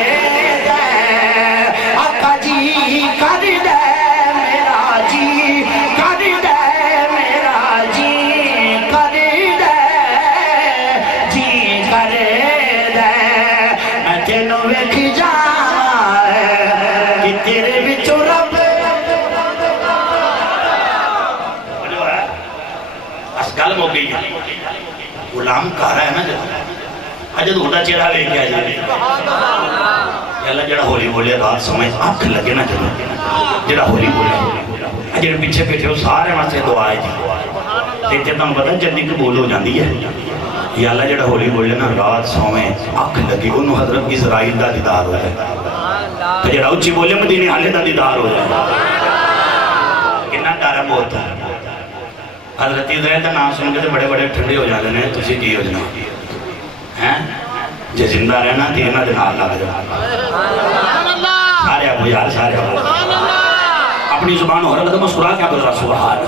غلام کہا رہا ہے نا جب جب ہوتا چہرہ لے کے آجائے اللہ جڑا ہولی بولے رات سمجھ آنکھ لگے نا جڑا ہولی بولے جڑے پیچھے پیچھے وہ سارے واسطے دعائے جی دیکھتے تم پتا جلدی قبول ہو جاندی ہے یا اللہ جڑا ہولی بولے نا رات سمجھ آنکھ لگے انہوں حضرت اسرائیل دا دیدار ہو جائے تو جڑا اچھی بولے مدینے حالے دا دیدار ہو جائے کتنا ڈارا بہت ہے حضرت اسرائیل دا نام سن کے بڑے بڑے ٹھنڈے ہو جاتے ہیں تسی کی ہو جنا جے زندہ رہنا دینا دنال لگ جا سارے ابو یار سارے ابو اپنی زبان ہو رہا تھا مسکرا کیا بول رہا سبحان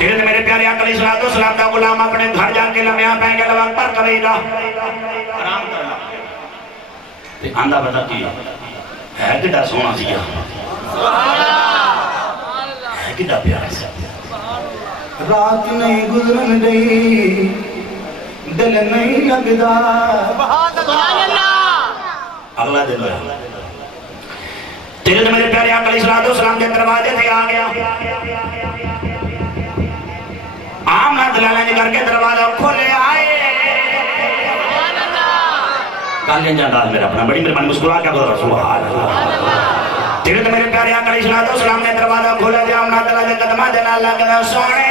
تیرے میرے پیارے آقا علیہ السلام دا غلام اپنے گھر جا کے لمحہ پہ گیا لوگ پر کبیرہ آرام کرنا تے آندہ بتا کی ہے کڈا سونا سیا ہے کڈا پیارا سیا رات نہیں گزرن گئی دل نہیں لگدا سبحان اللہ اگلا دن ہویا تیرے میرے پیارے آقا علیہ السلام کے دروازے سے آ گیا آمنہ دلالہ جی کر کے دروازہ کھولے آئے کالیں جانداز میرا اپنا بڑی میرے من مسکرا کیا کرو سبحان اللہ تیرے تو میرے پیارے آقا علیہ السلام نے دروازہ کھولا دیا آمنہ دلالہ جی قدمہ جنا اللہ کے سونے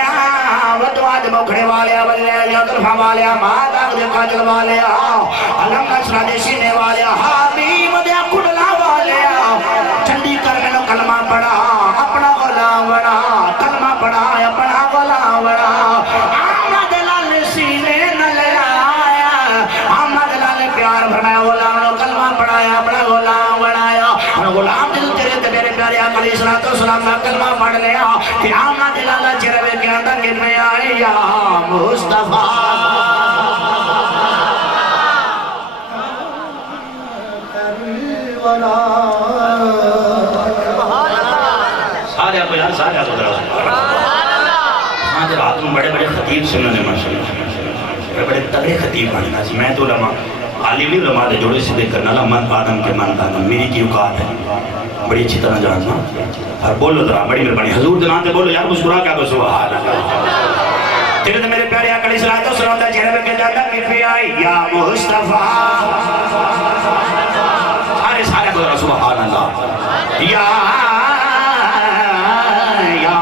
ودواد مکھڑے والے والے یا طرفہ والے مات آگے قاجل والے علم نشرہ دے سینے والے حبیب دے کھڑلا والے چندی کر میں نو کلمہ پڑھا اپنا غلام بنا کلمہ پڑھا اپنا غلام بنا آمد لال سینے نہ لے آیا آمد لال پیار بھرمایا غلام نو کلمہ پڑھایا اپنا غلام بنایا غلام دل تیرے تے میرے پیارے آقا علیہ السلام نے کلمہ پڑھ لیا کہ آمد لال چروے کے اندر گر میں آئی یا مصطفیٰ سارے آپ یار سارے آپ ادھر ہاں جب آپ میں بڑے بڑے خطیب سننے ماشاءاللہ بڑے بڑے تگڑے خطیب بننا سی میں تو علماء عالمی علماء دے جوڑے سے دیکھ کرنا من آدم کے من آدم میری کی اوقات ہے بڑی اچھی طرح جاننا اور بولو ذرا بڑی مہربانی حضور جنان تے بولو یار مسکرا کیا کو سبحان اللہ تیرے تے میرے پیارے آقا علیہ السلام دا چہرے پہ جاتا کہ آئی یا مصطفیٰ سارے سارے کو سبحان اللہ یا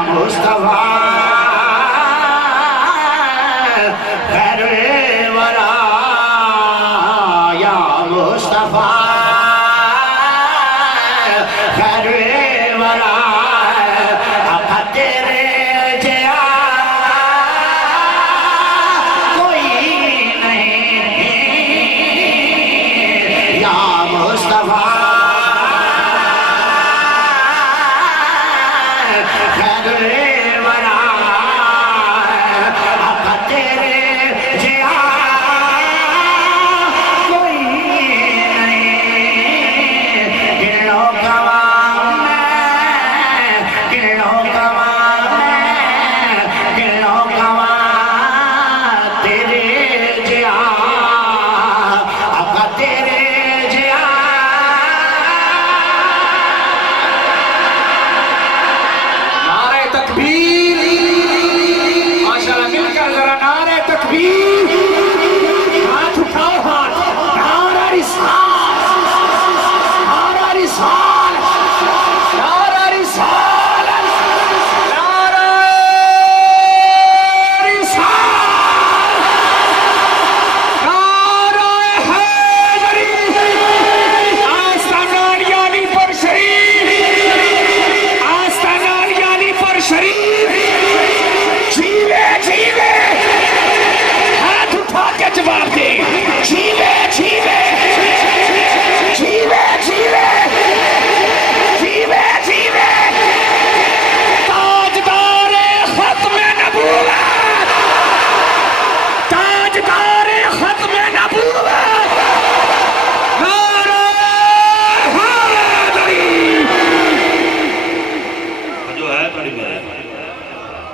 مصطفیٰ خیر ورا یا مصطفیٰ خیر ورا آقا تیرے جیا کوئی نہیں یا مصطفیٰ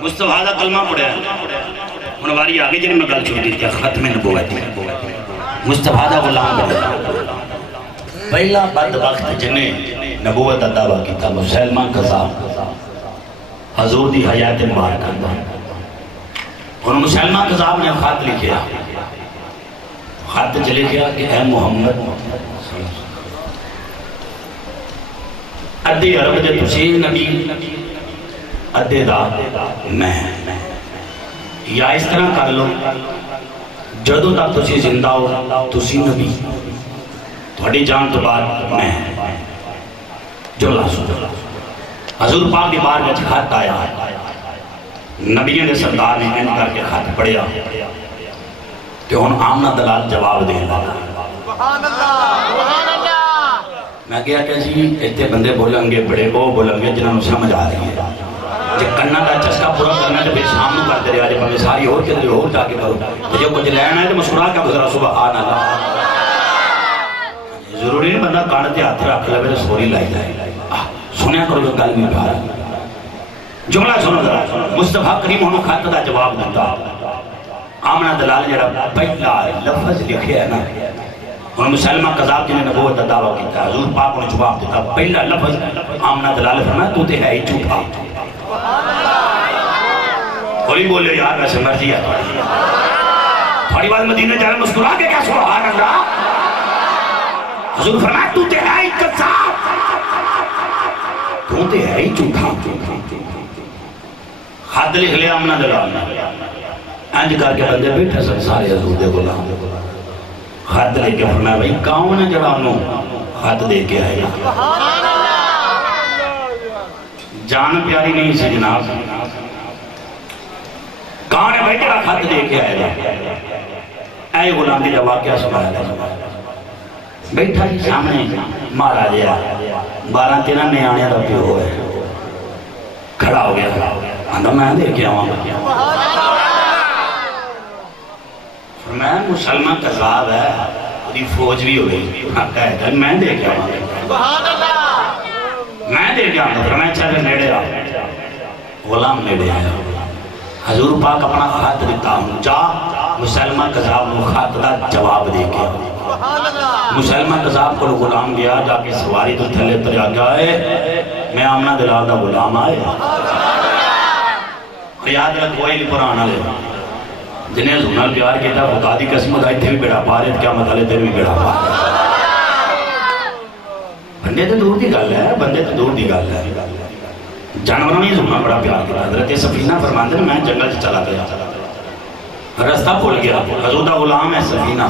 مصطفیٰ دا کلمہ پڑھا ہے انواری آگے جنہیں میں گل چھوڑ دی تھی ختم نبوت مصطفیٰ دا غلام پڑھا پہلا بد وقت جنہیں نبوت دا دعویٰ کی تھا مسلمان قذاب حضور دی حیات مبارک اندہ انہوں مسلمان قذاب نے خط لکھیا خط چلے کیا کہ اے محمد ادھی عرب دے تسی نبی ادھے دا میں یا اس طرح کر لو جدو تک تسی زندہ ہو تسی نبی تھوڑی جان تو بعد میں جو لازو حضور پاک دی بار میں خط آیا نبیوں نے سردار نے ان کر کے خط پڑھیا کہ ان آمنہ دلال جواب دے سبحان اللہ سبحان اللہ میں کہا کہ جی اتنے بندے بولیں گے بڑے وہ بولیں گے جنہوں سمجھ آ رہی ہے جب کرنا دا چسکا پورا کرنا تو پھر شام نو کرتے رہا جب ہمیں ساری اور کدھر اور جا کے کرو تو جب کچھ لینا ہے تو مسکرا کے گزرا سبحان اللہ ضروری نہیں بندہ کان تے ہاتھ رکھ لے میرے سوری لائی جائے سنیا کرو جو گل میں پیار جملہ سنو ذرا مصطفیٰ کریم انہوں خط دا جواب دیتا آمنہ دلال جڑا پہلا لفظ لکھے ہے نا اور مسلمہ قذاب جنہیں نبوت دا دعویٰ کیتا ہے حضور پاک انہوں جواب دیتا پہلا لفظ آمنہ دلال فرمایا تو تے ہے ہی جھوٹا کوئی بولے یار ویسے مرضی ہے تھوڑی بات مدینہ جا رہے مسکرا کے کیا سبحان اللہ حضور فرمایا تو تے ہے ہی قذاب تو تے ہے ہی جھوٹا خط لکھ لیا آمنہ دلال انج کر کے بندے بیٹھے سن سارے حضور دے غلام خط لے کے فرمایا بھائی کون ہے جڑا انہوں خط دے کے آئے گا جان پیاری نہیں سی جناب کون ہے بھائی جڑا خط دے کے آئے گا اے غلام دی جواب کیا سنایا بیٹھا جی سامنے مارا جیا 12-13 نیانے دا پیو ہے کھڑا ہو گیا اندھا میں دے کے آؤں فرمایا مسلمان قذاب ہے وہی فوج بھی ہو گئی کہتا ہے میں دے کے آؤں میں دے کے آؤں فرمایا چاہے نیڑے آؤں غلام نیڑے آیا حضور پاک اپنا خط دیتا ہوں جا مسلمان قذاب کو خط دا جواب دے کے مسلمان قذاب کو غلام گیا جا کے سواری تو تھلے پر آ گیا ہے میں آمنہ دلال دا غلام آئے یاد رکھ وہی نہیں پرانا لے جنہیں زنال پیار کیتا خدا دی قسم دائی تھے بھی بیڑا پارے کیا مطالعے تھے بھی بیڑا پارے بندے تو دور دی گل ہے بندے تو دور دی گل ہے جانوروں نے زنال بڑا پیار کیتا حضرت سفینہ فرماندے میں جنگل سے چلا گیا رستہ بھول گیا حضور دا غلام ہے سفینہ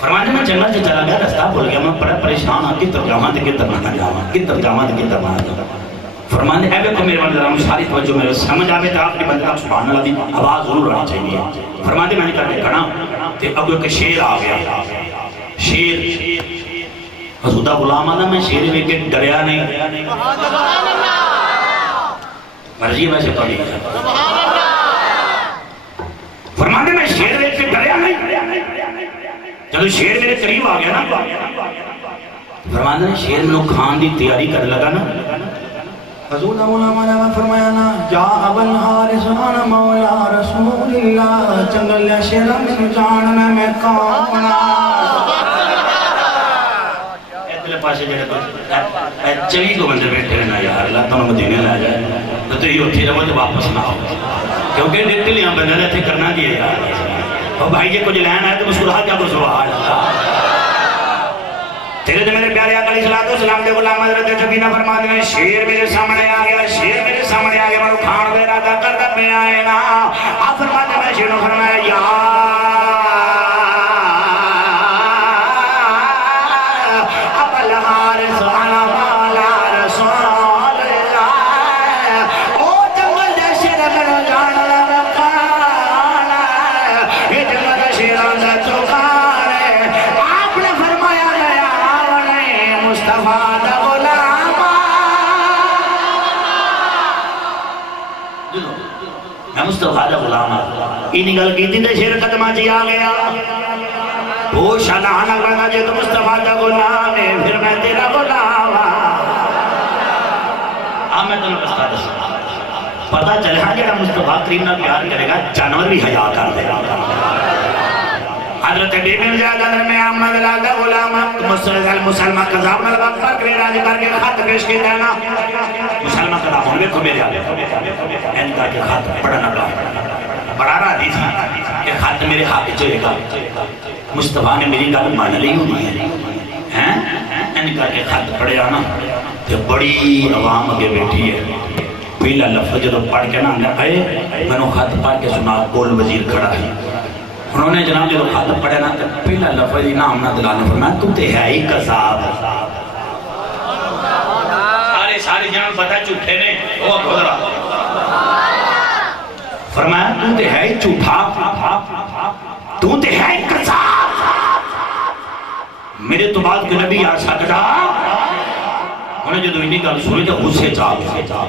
فرماندے میں جنگل سے چلا گیا رستہ بھول گیا میں بڑا پریشان ہوں کدھر جاواں تے کدھر نہ جاواں کدھر جاواں تے کدھر نہ جاواں فرماندے اے بے کو میرے بندے ذرا ساری توجہ میرے سمجھ آوے تو آپ نے بندے سبحان اللہ دی آواز ضرور آنی چاہیے فرماندے میں نے کرنے کھڑا تے اب ایک شیر آ گیا شیر حضور دا غلام آدھا میں شیر میں کے ڈریا نہیں مرضی ویسے پڑھی فرماندے میں شیر میں کے ڈریا نہیں جب شیر میرے قریب آ گیا نا فرماندے میں شیر میں کھان دی تیاری کر لگا نا حضور دا غلام آدھا فرمایا نا یا ابن حارث انا مولا رسول اللہ جنگل یا شیرہ میں جاننا میں کامنا پاسے جڑے تو چلی کو بندے بیٹھے رہنا یار اللہ تو مدینے لے جائے تو یہ ہوتی رہو جو واپس نہ ہو کیونکہ دیکھتے لئے ہم بندے رہتے کرنا دیئے یار اور بھائی یہ کچھ لین آئے تو مسکرہ کیا کچھ سبحان اللہ تیرے تو میرے پیارے آقا علیہ السلام دے غلام حضرت سفینہ فرما دینے شیر میرے سامنے آ گیا شیر میرے سامنے آ گیا میں کھان دے رہا تھا کردہ میں آئے نا آپ فرما دینے میں شیروں فرمایا یا مصطفیٰ دا غلام انہی گل کی تھی شیر قدمہ جی آ گیا وہ شانہ لگا جے تو مصطفیٰ دا غلام ہے پھر میں تیرا غلام میں تمہیں بستا دستا پتہ چلے ہاں جیڑا مصطفیٰ کریم نہ پیار کرے گا جانور بھی حیا کر دے گا حضرت بیمیر زیادہ در میں آمنہ دلال دا غلام مسلمہ قذاب میں لگا فرق رہے راجے کر کے خط پیش کی دینا مسلمہ قذاب ہونے کو میرے آلے ان کا کہ خط پڑھنا بڑا رہا دی تھی کہ خط میرے حق چلے گا مصطفیٰ نے میری گل مان لی ہونی ہے ان کا کہ خط پڑھے آنا تو بڑی عوام اگے بیٹھی ہے پہلا لفظ جو پڑھ کے نا اے میں نے خط پڑھ کے سنا کول وزیر کھڑا ہے انہوں نے جناب جو خط پڑھے نا پہلا لفظ ہی نام نہ دلانے فرمایا تو تے ہے ہی قذاب سارے جان پتہ جھوٹے نے وہ گھوڑا فرمایا تو تے ہے ہی جھوٹا تو تے ہے ہی قذاب میرے تو بعد کہ نبی آ سکتا انہیں جو انہی گل سنی تو غصے چاہ گیا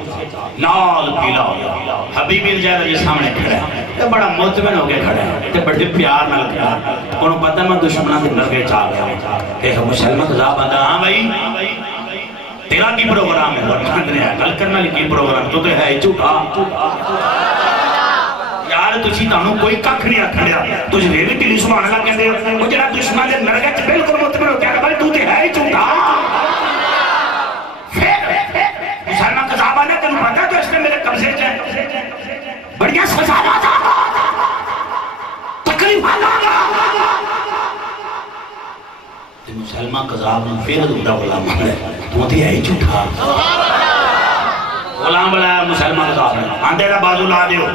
لال پیلا ہو گیا حبیب الجاہ جی سامنے کھڑا ہے تو بڑا مطمئن ہو گیا کھڑا ہے تو بڑے پیار نہ لگا انہوں پتہ میں دشمنہ کے نرگے چاہ گیا کہ مسلمہ قضا بندہ ہاں بھائی تیرا کی پروگرام ہے گل کرنا لکی پروگرام تو ہے جھوٹا یار تجھی تانوں کوئی ککھ نہیں رکھ لیا تجھ ریوی تیلی سبحان اللہ کہتے ہیں وہ جنہ دشمن دے نرگے چھ بالکل مطمئن ہوتے ہیں بھائی تو ہے جھوٹا مسلمان قضابہ نے تنو پتا تو اس نے میرے قبضے چاہے بڑھیا سزا لاتا تکلیف آگا مسلمان قضاب نے پھر دوڑا غلام ہے تو تھی ہے جھوٹا غلام بڑھا مسلمان قضاب نے آندھے دا بازو لا دیو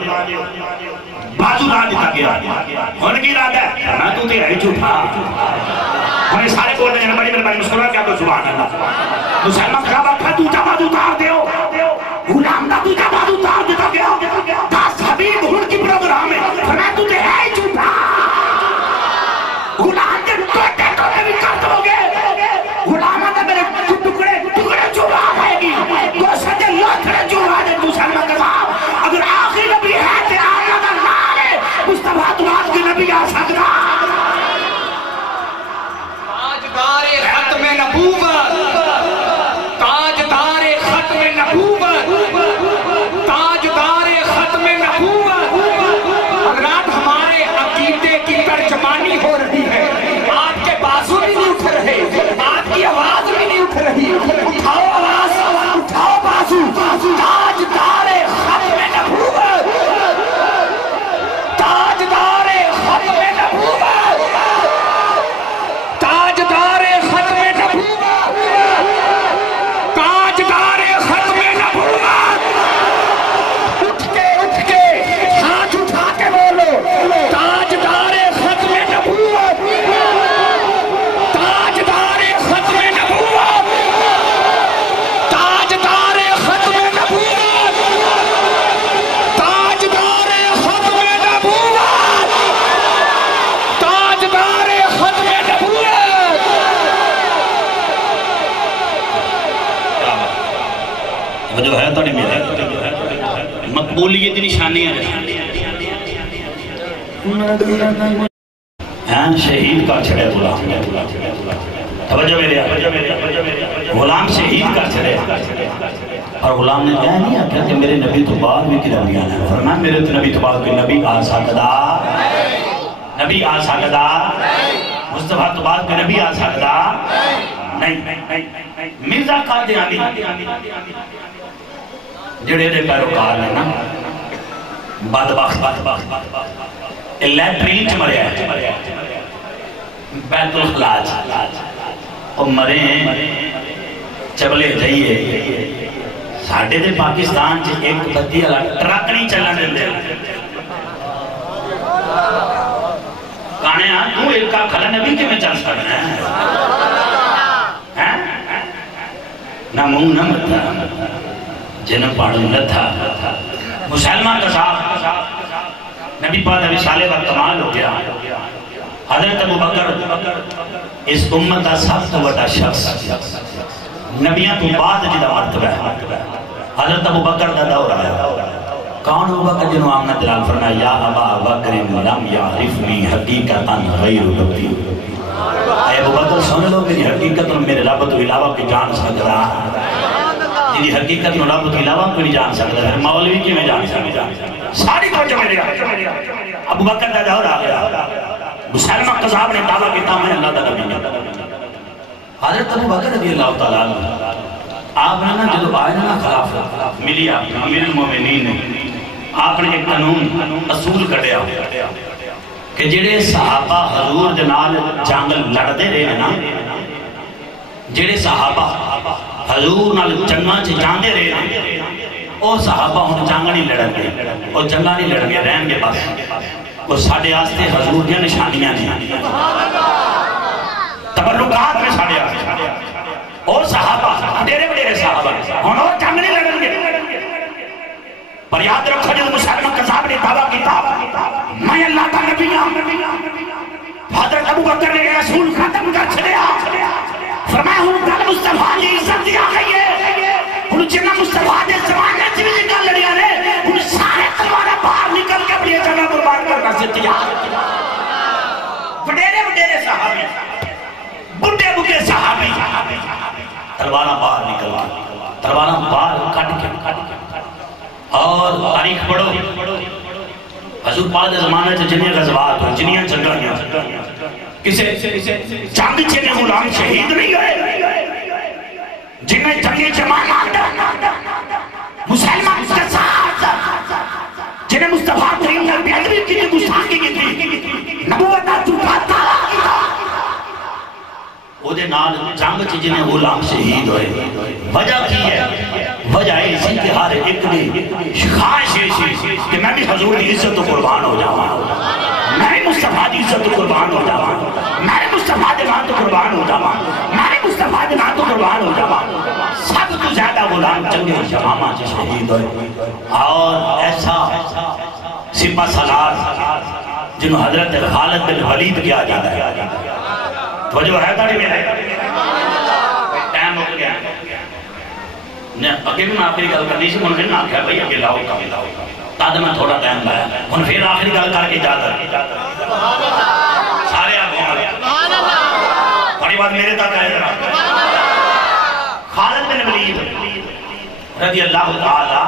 بازو لا دیتا گیا ان کی رات ہے میں تو تھی ہے جھوٹا انہیں سارے بولنے جنہیں بڑی بڑی مسکرہ کیا تو سبحان اللہ مسلمان قضاب اکھا دوتا بازو تار دیو غلام دا دوتا بازو تار دیتا گیا دس حبیب ان کی پروگرام ہے میں تو تھی ہے جھوٹا غلام کے ٹوٹے ٹوٹے بھی کر دو گے غلامہ نے میرے ٹکڑے چوبا آئے گی دو سجے لوٹھے چوبا دے مسلمان قضاب اگر آخری نبی ہے تیرا اللہ کا نام ہے مصطفیٰ تو آج کی نبی آ سکتا تاجدار ختم نبوت تاجدار ختم نبوت تاجدار ختم نبوت حضرات ہمارے عقیدے کی ترجمانی ہو رہی ہے آپ کے بازو بھی نہیں اٹھ رہے آپ کی آواز بھی نہیں اٹھ رہی اٹھاؤ آواز اٹھاؤ بازو تاجدار ختم نبوت تاجدار ختم نبوت تاجدار ختم نبوت تاجدار ختم نبوت اٹھ کے ہاتھ اٹھا کے بولو تاجدار ختم نبوت تاجدار ختم نبوت تاجدار ختم نبوت تاجدار ختم نبوت تاجدار ختم نبوت وہ جو ہے توڑی میرے مقبولیت کی نشانی ہے شہید کر چھڑے غلام توجہ میرے غلام شہید کر چھڑے اور غلام نے کہا نہیں آکھا کہ میرے نبی تو بعد میں کی نبی آنا ہے فرمایا میرے تو نبی تو بعد کوئی نبی آ سکتا نبی آ سکتا مصطفیٰ تو بعد کوئی نبی آ سکتا نہیں مرزا قادیانی جڑے دے پیروکار ہیں نا بدبخت لیٹرین چ مریا ہے بیت الخلاج اور مرے چبلے جائیے ساڑھے دے پاکستان چ ایک بدی اللہ ٹرک نہیں چلن دے کہنے ہاں تو ایک کا کھلا نبی کے میں چل سکتا ہے نہ منہ نہ متا جنہ پاڑھوں نہ تھا مسلمان کا صاحب نبی پاک نبی صالح کا کمال ہو گیا حضرت ابو بکر اس امت کا سب سے بڑا شخص نبیاں تو بعد جدہ مرتبہ ہے حضرت ابو بکر کا دور آیا کون ابو بکر جنہوں آمنہ دلال فرمایا یا ابا بکر لم یعرفنی حقیقتا غیر ربی اے ابو بکر سن لو میری حقیقت میں میرے رب تو علاوہ کی جان سکتا میری حقیقت میں رب تو علاوہ کوئی جان سکتا ہے مولوی کی میں جان سکتا ساری توجہ میرے ابو بکر کا دور آ گیا مسلمہ قذاب نے دعویٰ کیتا میں اللہ تعالیٰ بھی حضرت ابو بکر رضی اللہ تعالیٰ آپ نے نا جدو آئے نا خلاف ملی آپ امیر المومنین نے آپ نے ایک قانون اصول کٹیا کہ جڑے صحابہ حضور جنال جنگل لڑتے رہے نا جڑے صحابہ حضور نال جنگاں چ جاندے رہے اور صحابہ ہن جنگ نہیں لڑن گے اور جنگاں نہیں لڑن گے رہن گے بس وہ ساڈے واسطے حضور دی نشانیاں ہیں تبرکات میں ساڈے واسطے اور صحابہ ڈیرے بڑے صحابہ ہن اور جنگ نہیں لڑن گے پر یاد رکھو جو مسلمان قذاب نے دعویٰ کیا میں اللہ کا نبی ہوں حضرت ابو بکر نے رسول ختم کر چھڑیا فرمایا ہوں گل مصطفیٰ کی عزت دیا گئی ہے تلوارہ باہر نکل کے تلوارہ باہر کٹ کے اور تاریخ پڑھو حضور پاک کے زمانے سے جنہیں غزوات ہو جنہیں جنگاں کسے جنگ چنے غلام شہید نہیں گئے جنہیں جنگی جمان مسلمان کے ساتھ جنہیں مصطفیٰ کریم نے بیادری کی تھی گستاخی کی تھی نبوتہ جھوٹا تارا کی تھا وہ دے نال جنگ چ جنہیں غلام شہید ہوئے وجہ کی ہے وجہ ہے اسی کے ہر ایک دی خواہش ہے کہ میں بھی حضور کی عزت و قربان ہو جاؤں میں بھی مصطفیٰ کی عزت و قربان ہو جاؤں میں بھی مصطفیٰ کے نام تو قربان ہو جاؤں میں بھی مصطفیٰ کے نام تو قربان ہو جاؤں سب تو زیادہ غلام چنگے شمامہ سے شہید ہوئے اور ایسا سپہ سالار جنہوں حضرت خالد بن ولید کیا جاتا ہے توجہ ہے تاڑی میں ٹائم ہو گیا اگے بھی میں آخری گل کرنی سی انہوں نے نہ کہا بھئی اگے لاؤ کم تاکہ میں تھوڑا ٹائم لایا انہوں پھر آخری گل کر کے جاتا سارے آپ ہوں بڑی بات میرے تک ہے خالد بن ولید رضی اللہ تعالی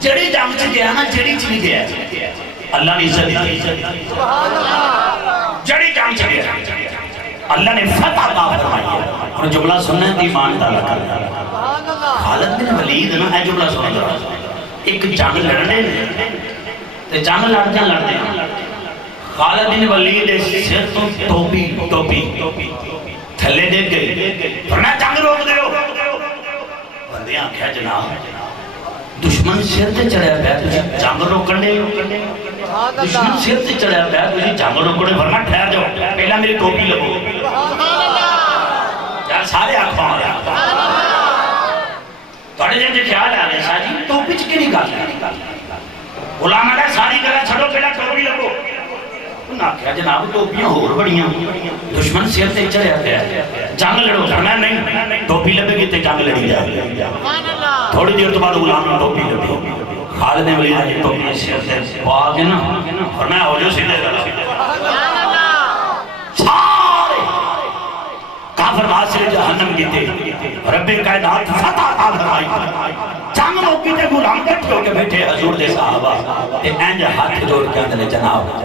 جڑی جنگ سے گیا نا جڑی چلی گیا اللہ نے عزت دی جڑی جنگ سے گیا اللہ نے فتح عطا فرمائی ہے اور جملہ سننے دی ایمان تعالیٰ کر خالد بن ولید نا ہے جملہ سننے رہا ایک جنگ لڑنے تے جنگ لڑتے ہیں خالد بن ولید سر تو ٹوپی تھلے دے گئے فرمایا جنگ روک دے ہو بندے آنکھیں جناب دشمن سر تے چڑھیا پیا تجھے جنگ روکنے دشمن سر تے چڑھیا پیا تجھے جنگ روکنے ورنہ ٹھہر جاؤ پہلا میری ٹوپی لگو یار سارے آنکھوں آ رہا توڑے جن سے خیال آ رہے شاہ جی ٹوپی چکی نہیں گاتا غلام علیہ ساری گلہ چھڑو پہلا ٹوپی لگو انہاں کہا جناب ٹوپیاں اور بڑیاں دشمن سر تے چڑھیا پیا جنگ لڑو فرمایا نہیں ٹوپی لگے گی تے جنگ لڑی جائے تھوڑی دیر تو بعد غلام نے ٹوپی لگی خالد نے ولید کی ٹوپی سر تے پا کے نا فرمایا ہو جو سیدھے سارے کافر معاشرے جہنم کی تھے رب کائنات فتح عطا فرمائی جنگ موقع تے غلام کٹھے ہو کے بیٹھے حضور دے صحابہ تے اینج ہاتھ جوڑ کے اندر جناب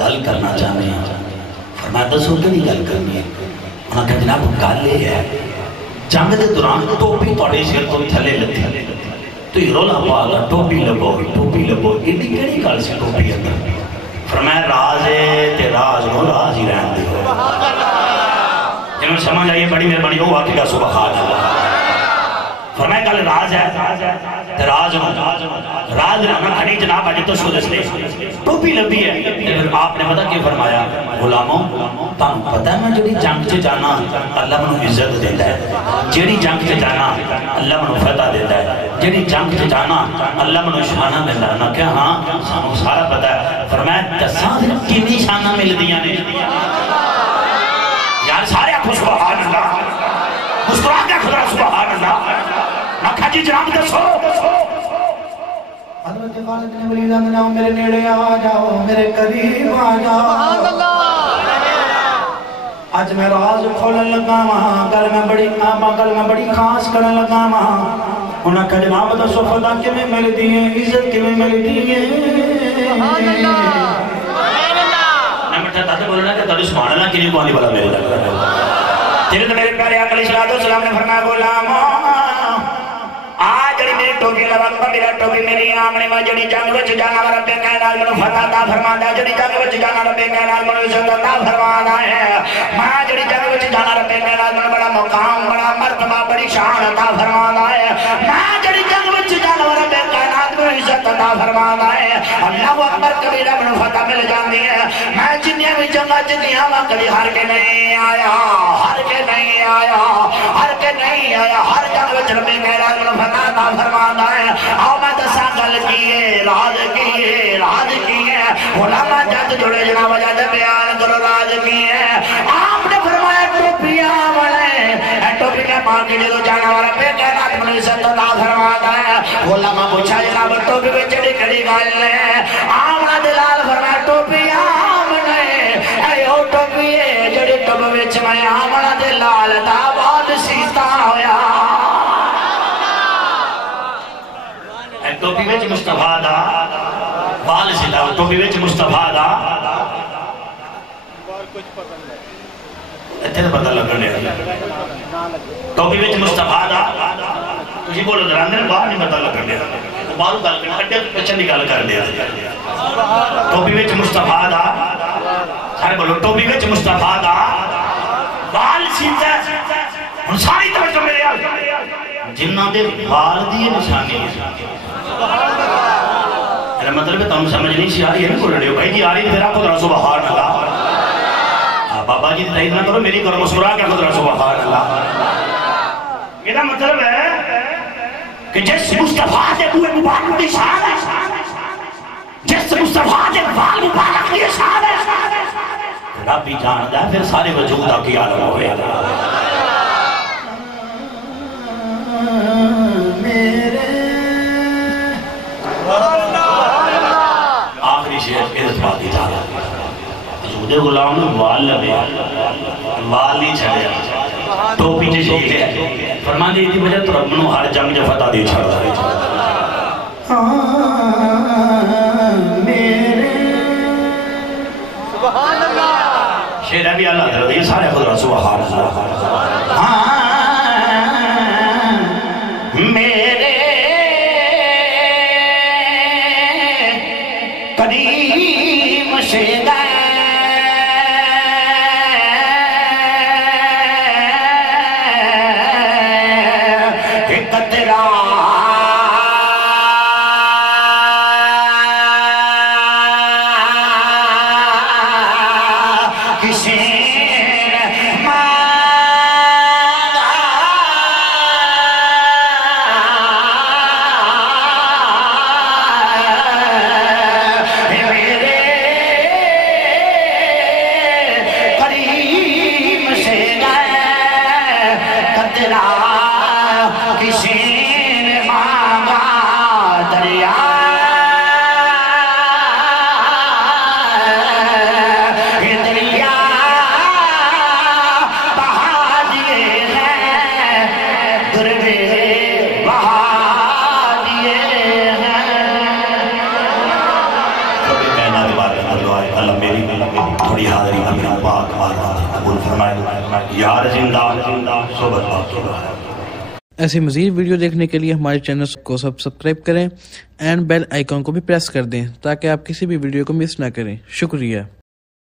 گل کرنا چاہتے ہیں فرمایا دسو کیڑی گل کرنی ہے انہاں کہا جناب گل یہ ہے جنگ دے دوران ٹوپی تھوڑے سر تو تھلے لگی تو یہ رولا پالا ٹوپی لگو ایڈی کیڑی گل سی ٹوپی اندر فرمایا راز ہے تے راز نو راز ہی رہن دے جنہوں سمجھ آئیے بڑی مہربانی ہو آتی کا سبحان اللہ فرمایا کل راز ہے تے راز رہنا کھڑی جناب آجے تو شو دستے ٹوپی لبی ہے آپ نے پتہ کیا فرمایا غلاموں تم پتہ ہے میں جڑی جنگ سے جانا اللہ منو عزت دیتا ہے جڑی جنگ سے جانا اللہ منو فتح دیتا ہے جڑی جنگ سے جانا اللہ منو شانہ دیتا ہے نا کیا ہاں سارا پتہ ہے فرمایا دساں دن کنی شانہ مل دیا نے یار سارے آپ سبحان اللہ مسکرا کے خدا سبحان اللہ نکھا جی جناب دسو حضرت خالد بن ولید نے میرے نیڑے آ جاؤ میرے قریب آ جاؤ آج میں راز کھولن لگا وہاں گل میں بڑی خاص کرن لگا وہاں انہاں کہا جناب دسو فتح کیویں مل دی ہے عزت کیویں مل دی ہے میں مٹھا تھا تو بولنا کہ تاری سبحان اللہ کی نہیں کوانی بلا میرے تک تیرے تو میرے پیارے آقا علیہ السلام نے فرمایا غلاموں آج میری ٹوپی لبا میرا ٹوپی میری آمنے میں جڑی جنگ وچ جانا رب کائنات منو فتح عطا فرماتا ہے جڑی جنگ وچ جانا رب کائنات منو عزت عطا فرماتا ہے میں جڑی جنگ وچ جانا رب کائنات منو بڑا مقام بڑا مرتبہ بڑی شان عطا فرماتا ہے میں جڑی جنگ وچ جانا رب کائنات منو عزت عطا فرماتا ہے اللہ اکبر کبیرہ منو فتح مل جاندی ہے میں جنیاں بھی جنگاں جتیاں میں کبھی ہر کے نہیں آیا ہر کے نہیں آیا ہر کے نہیں آیا ہر جنگ وچ رب کائنات منو فتح عطا فرماتا ہے آؤ میں دسا گل کیے راز کیے علماء جد جڑے جناب جد بیان کرو راز کیے آپ نے فرمایا ٹوپیاں والے ٹوپی کے ماں کے جدو جانا والا پہ کائنات منو عزت عطا فرماتا ہے علماء پوچھا جناب ٹوپی وچ جڑی کڑی گل ہے آمنا دلال فرمایا ٹوپیاں والے اے او ٹوپی ہے جڑی ٹوپ وچ میں آمنا دلال دا بعد سیتا ہویا ٹوپی وچ مصطفیٰ دا بال سیدھا ٹوپی وچ مصطفیٰ دا اتنے تو پتہ لگنے ٹوپی وچ مصطفیٰ دا تجھے بولو دراندے باہر نہیں پتہ لگنے باہروں گل کرنے اڈے پچھن دی گل کر لیا ٹوپی وچ مصطفیٰ دا سارے بولو ٹوپی وچ مصطفیٰ دا بال سیدھا ہن ساری توجہ میرے جنہ دے بال دی نشانی ہے میرا مطلب ہے تم سمجھ نہیں سی آ رہی ہے نا کو رہے ہو بھائی جی آ رہی ہے پھر آپ کو ذرا سبحان اللہ بابا جی تائید نہ کرو میری کرو مسکرا کے خود ذرا سبحان اللہ میرا مطلب ہے کہ جس مصطفیٰ دے بوئے مبارک دی شان ہے جس مصطفیٰ دے بال مبارک دی شان ہے رب بھی جانتا ہے پھر سارے وجود کی عالم ہوئے آخری شیئر عزت باقی جا رہا وجود غلام نے وال لبے وال نہیں چھڑے ٹوپی جو شہید ہے فرمان دی تھی وجہ تو رب منو ہر جنگ جو فتح دی چھڑ رہا سبحان اللہ شیر ہے بھی اللہ تعالیٰ یہ سارے خود رسول سبحان اللہ میرے قدیم شیدہ ایسی مزید ویڈیو دیکھنے کے لیے ہمارے چینل کو سبسکرائب کریں اینڈ بیل آئیکن کو بھی پریس کر دیں تاکہ آپ کسی بھی ویڈیو کو مس نہ کریں. شکریہ.